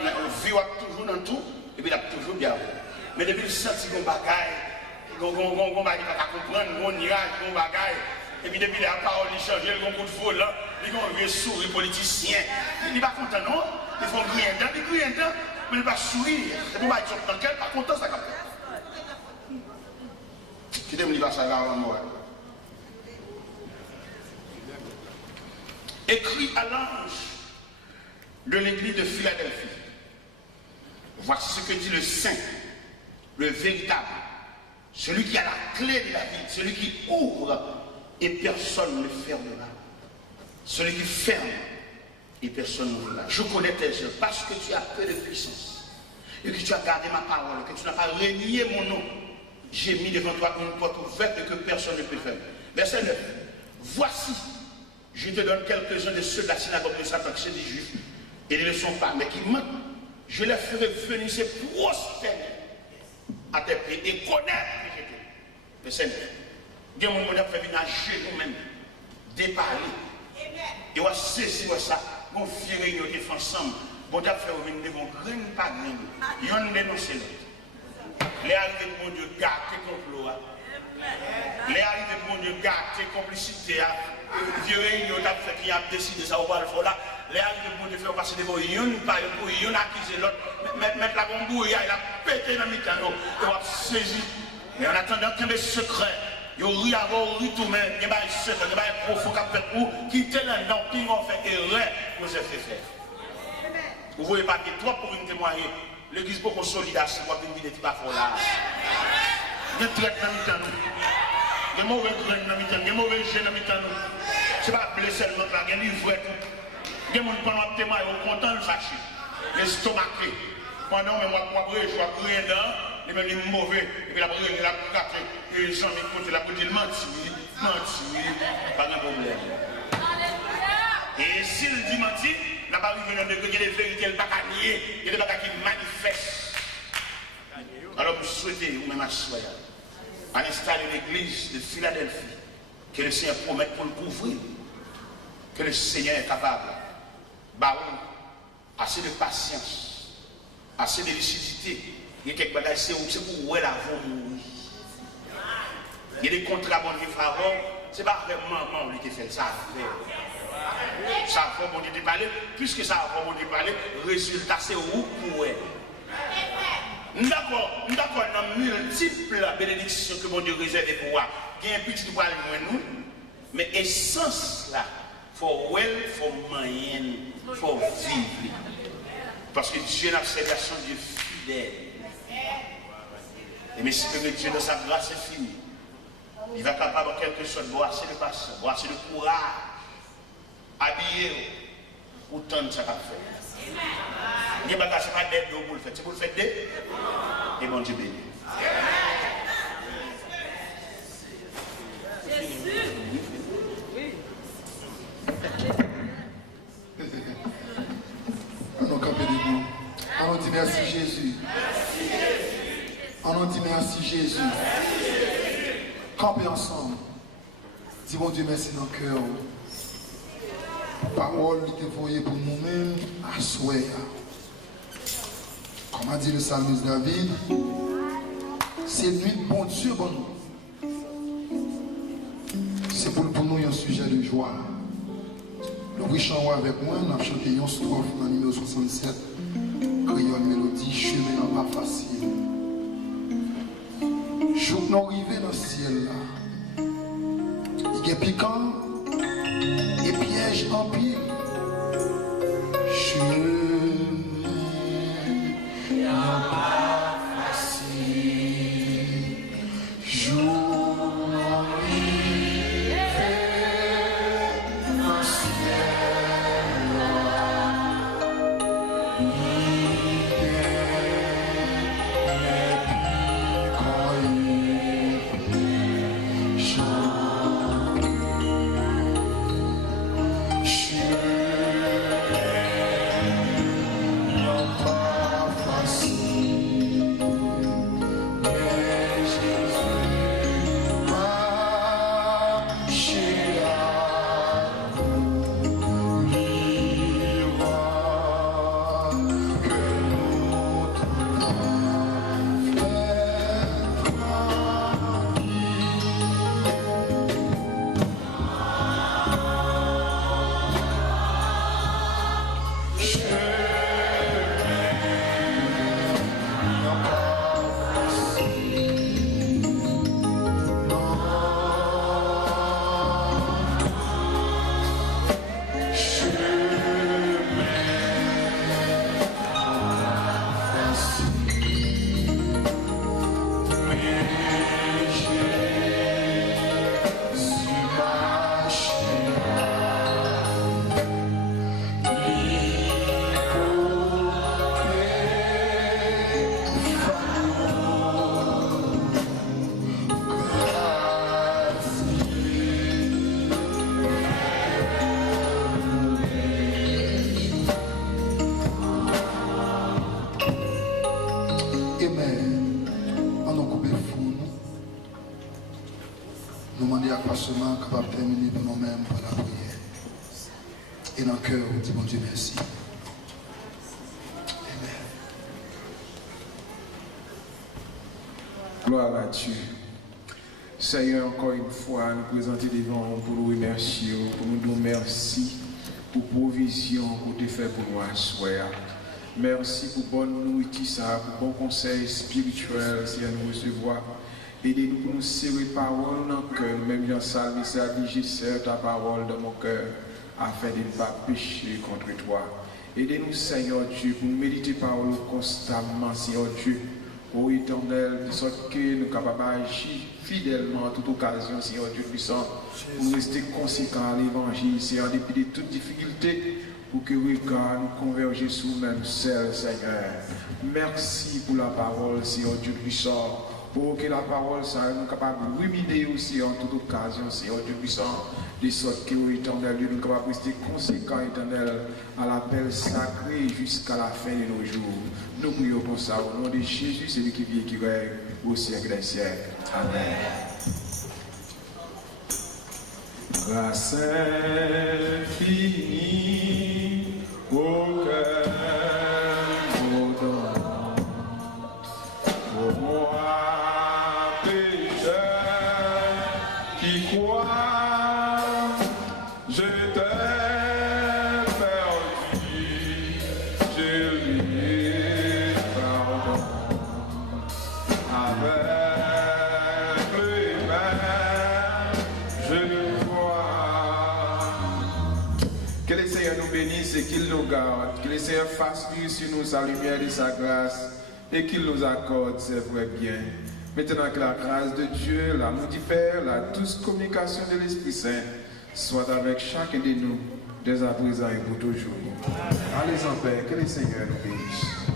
On vit toujours dans tout. Et puis il a toujours bien. Mais depuis le senti qu'on bagaille, qu'on va comprendre, qu'on mirage, qu'on bagaille. Et puis depuis la parole, il change, il y a un coup de foule, il y a un vieux sourire politicien. Il n'est pas content, non? Il faut griller un temps, mais il va sourire. C'est pour moi, il est pas content, ça capte. Qui te me dit pas ça là avant moi? Écrit à l'ange de l'église de Philadelphie. Voici ce que dit le saint, le véritable, celui qui a la clé de la vie, celui qui ouvre et personne ne fermera. Celui qui ferme et personne ne l'ouvrira. Je connais tes œuvres parce que tu as peu de puissance et que tu as gardé ma parole, que tu n'as pas renié mon nom. J'ai mis devant toi une porte ouverte et que personne ne peut fermer. Verset 9. Voici, je te donne quelques-uns de ceux de la synagogue de Satan, qui sont des juifs, et ils ne le sont pas, mais qui mentent. Je les ferai venir se prosterner à tes pieds et connaître que j'étais. Verset 9. Dieu m'a fait venir à genoux-même, déparler. Et on va saisir ça, on va faire réunion ensemble. Bon Dieu fait venir devant grain par grain. Il y a un dénoncé l'autre. Les arrivées de mon Dieu gâter complot. Les arrivées de mon Dieu gâter complicité. Vieux réunion t'a fait qui a décidé ça au bas de là. Les arrivées de mon Dieu faire passer devant une par une pour une accuser l'autre. Mettre la bombe, il a pété dans le mi-temps. Il va saisir. Mais en attendant qu'il y ait des secrets. Il y a ri tout même. Il y a des secrets, il y a des profond qui a fait pour quitter là-dedans. Puis on fait erreur pour se faire. Vous voyez pas que toi pour une témoigner. L'église pour consolider, c'est moi qui me dis que tu vas faire là. Il y a des traites dans le mi-temps. Il y a des mauvais graines dans le mi-temps. Il y a des mauvais jeux dans le mi-temps. Ce n'est pas blessé seulement, il y a des livres et tout. Il y a des gens qui ont témoigné, ils sont contents de fâcher. Les stomaqués. Pendant que moi, je vais crier dedans, les mêmes les mauvais. Et puis la brûle, la carte, et les gens qui la brûle, menti, pas de problème. Et s'il dit menti, la parole vient de qu'il y a des vérités, il n'y a pas nier, il y a des bagages qui manifestent. Alors vous souhaitez, vous-même assoyez, à l'instar de l'église de Philadelphie, que le Seigneur promette pour le couvrir, que le Seigneur est capable, assez de patience, assez de lucidité. Il y a quelques bagages, c'est pour où elle a mourir. Il y a des contrats qui font avant, ce n'est pas vraiment lui qui fait ça. Ça va bon Dieu parler, puisque ça va bon Dieu parler, résultat c'est où pour elle. D'accord, dans multiples bénédictions que mon Dieu réserve pour moi. Il y a un petit poil moins nous, mais essence là, for well, for moyen, for vivre. Parce que Dieu n'a servi à son Dieu fidèle. Et mais si que Dieu, dans sa grâce infinie, il va capable en quelque chose de boire assez de patience, boire assez de courage, habiller, autant de ça qu'a fait. Il n'y a pas d'aide pour le faire. C'est pour le faire d'aide. Et bon Dieu béni. Allons camper debout. Allons dire merci Jésus. Allons dire merci Jésus. Camper ensemble. Dis bon Dieu merci dans le cœur. Parole qui est voyée pour nous-mêmes à souhait. Comme a dit le psalmiste David, c'est nuit de bon Dieu pour nous. C'est pour nous un sujet de joie. Le riche en haut avec moi, on a chanté une strophe dans le numéro 67, créole mélodie, chemin en pas facile. Jour nous arrivons dans le ciel là. Il y a piquant et piège en pile. Chemin en pas facile. Jour nous arrivons dans le ciel là. Nous demandons à quoi seulement capable de terminer pour nous-mêmes par la prière. Et dans le cœur, on dit bon Dieu merci. Amen. Gloire à Dieu. Seigneur, encore une fois, nous présenter devant vous pour nous remercier, pour nous dire merci pour la provision que tu as fait pour nous à soir. Merci pour bonne nourriture, pour bon conseil spirituel, si à nous recevoir. Aidez-nous pour nous serrer parole dans le cœur, même Jean Salmi s'est dit, j'ai serré ta parole dans mon cœur, afin de ne pas pécher contre toi. Aidez-nous, Seigneur Dieu, pour nous méditer parole constamment, Seigneur Dieu, ô éternel, de sorte que nous sommes capables d'agir fidèlement à toute occasion, Seigneur Dieu puissant, pour rester conséquents à l'évangile, Seigneur, en dépit de toutes difficultés, pour que regard nous converger sur nous-mêmes seuls, Seigneur. Merci pour la parole, Seigneur Dieu puissant. Pour que la parole soit nous capable de ruminer aussi en toute occasion, Seigneur Dieu puissant, de sorte que, éternel Dieu, nous sommes capables de rester conséquents, éternel, à l'appel sacré jusqu'à la fin de nos jours. Nous prions pour ça au nom de Jésus, celui qui vit et qui règne au siècle des siècles. Amen. Grâce infinie au cœur ardent, pour moi. Je t'ai perdu, je lui pardon avec les mains, je vois. Que le Seigneur nous bénisse et qu'il nous garde, que le Seigneur fasse luire sur nous sa lumière et sa grâce, et qu'il nous accorde ses vrais biens. Maintenant que la grâce de Dieu, l'amour du Père, la douce communication de l'Esprit Saint soit avec chacun de nous, dès à présent et pour toujours. Allez en paix, que le Seigneur nous bénisse.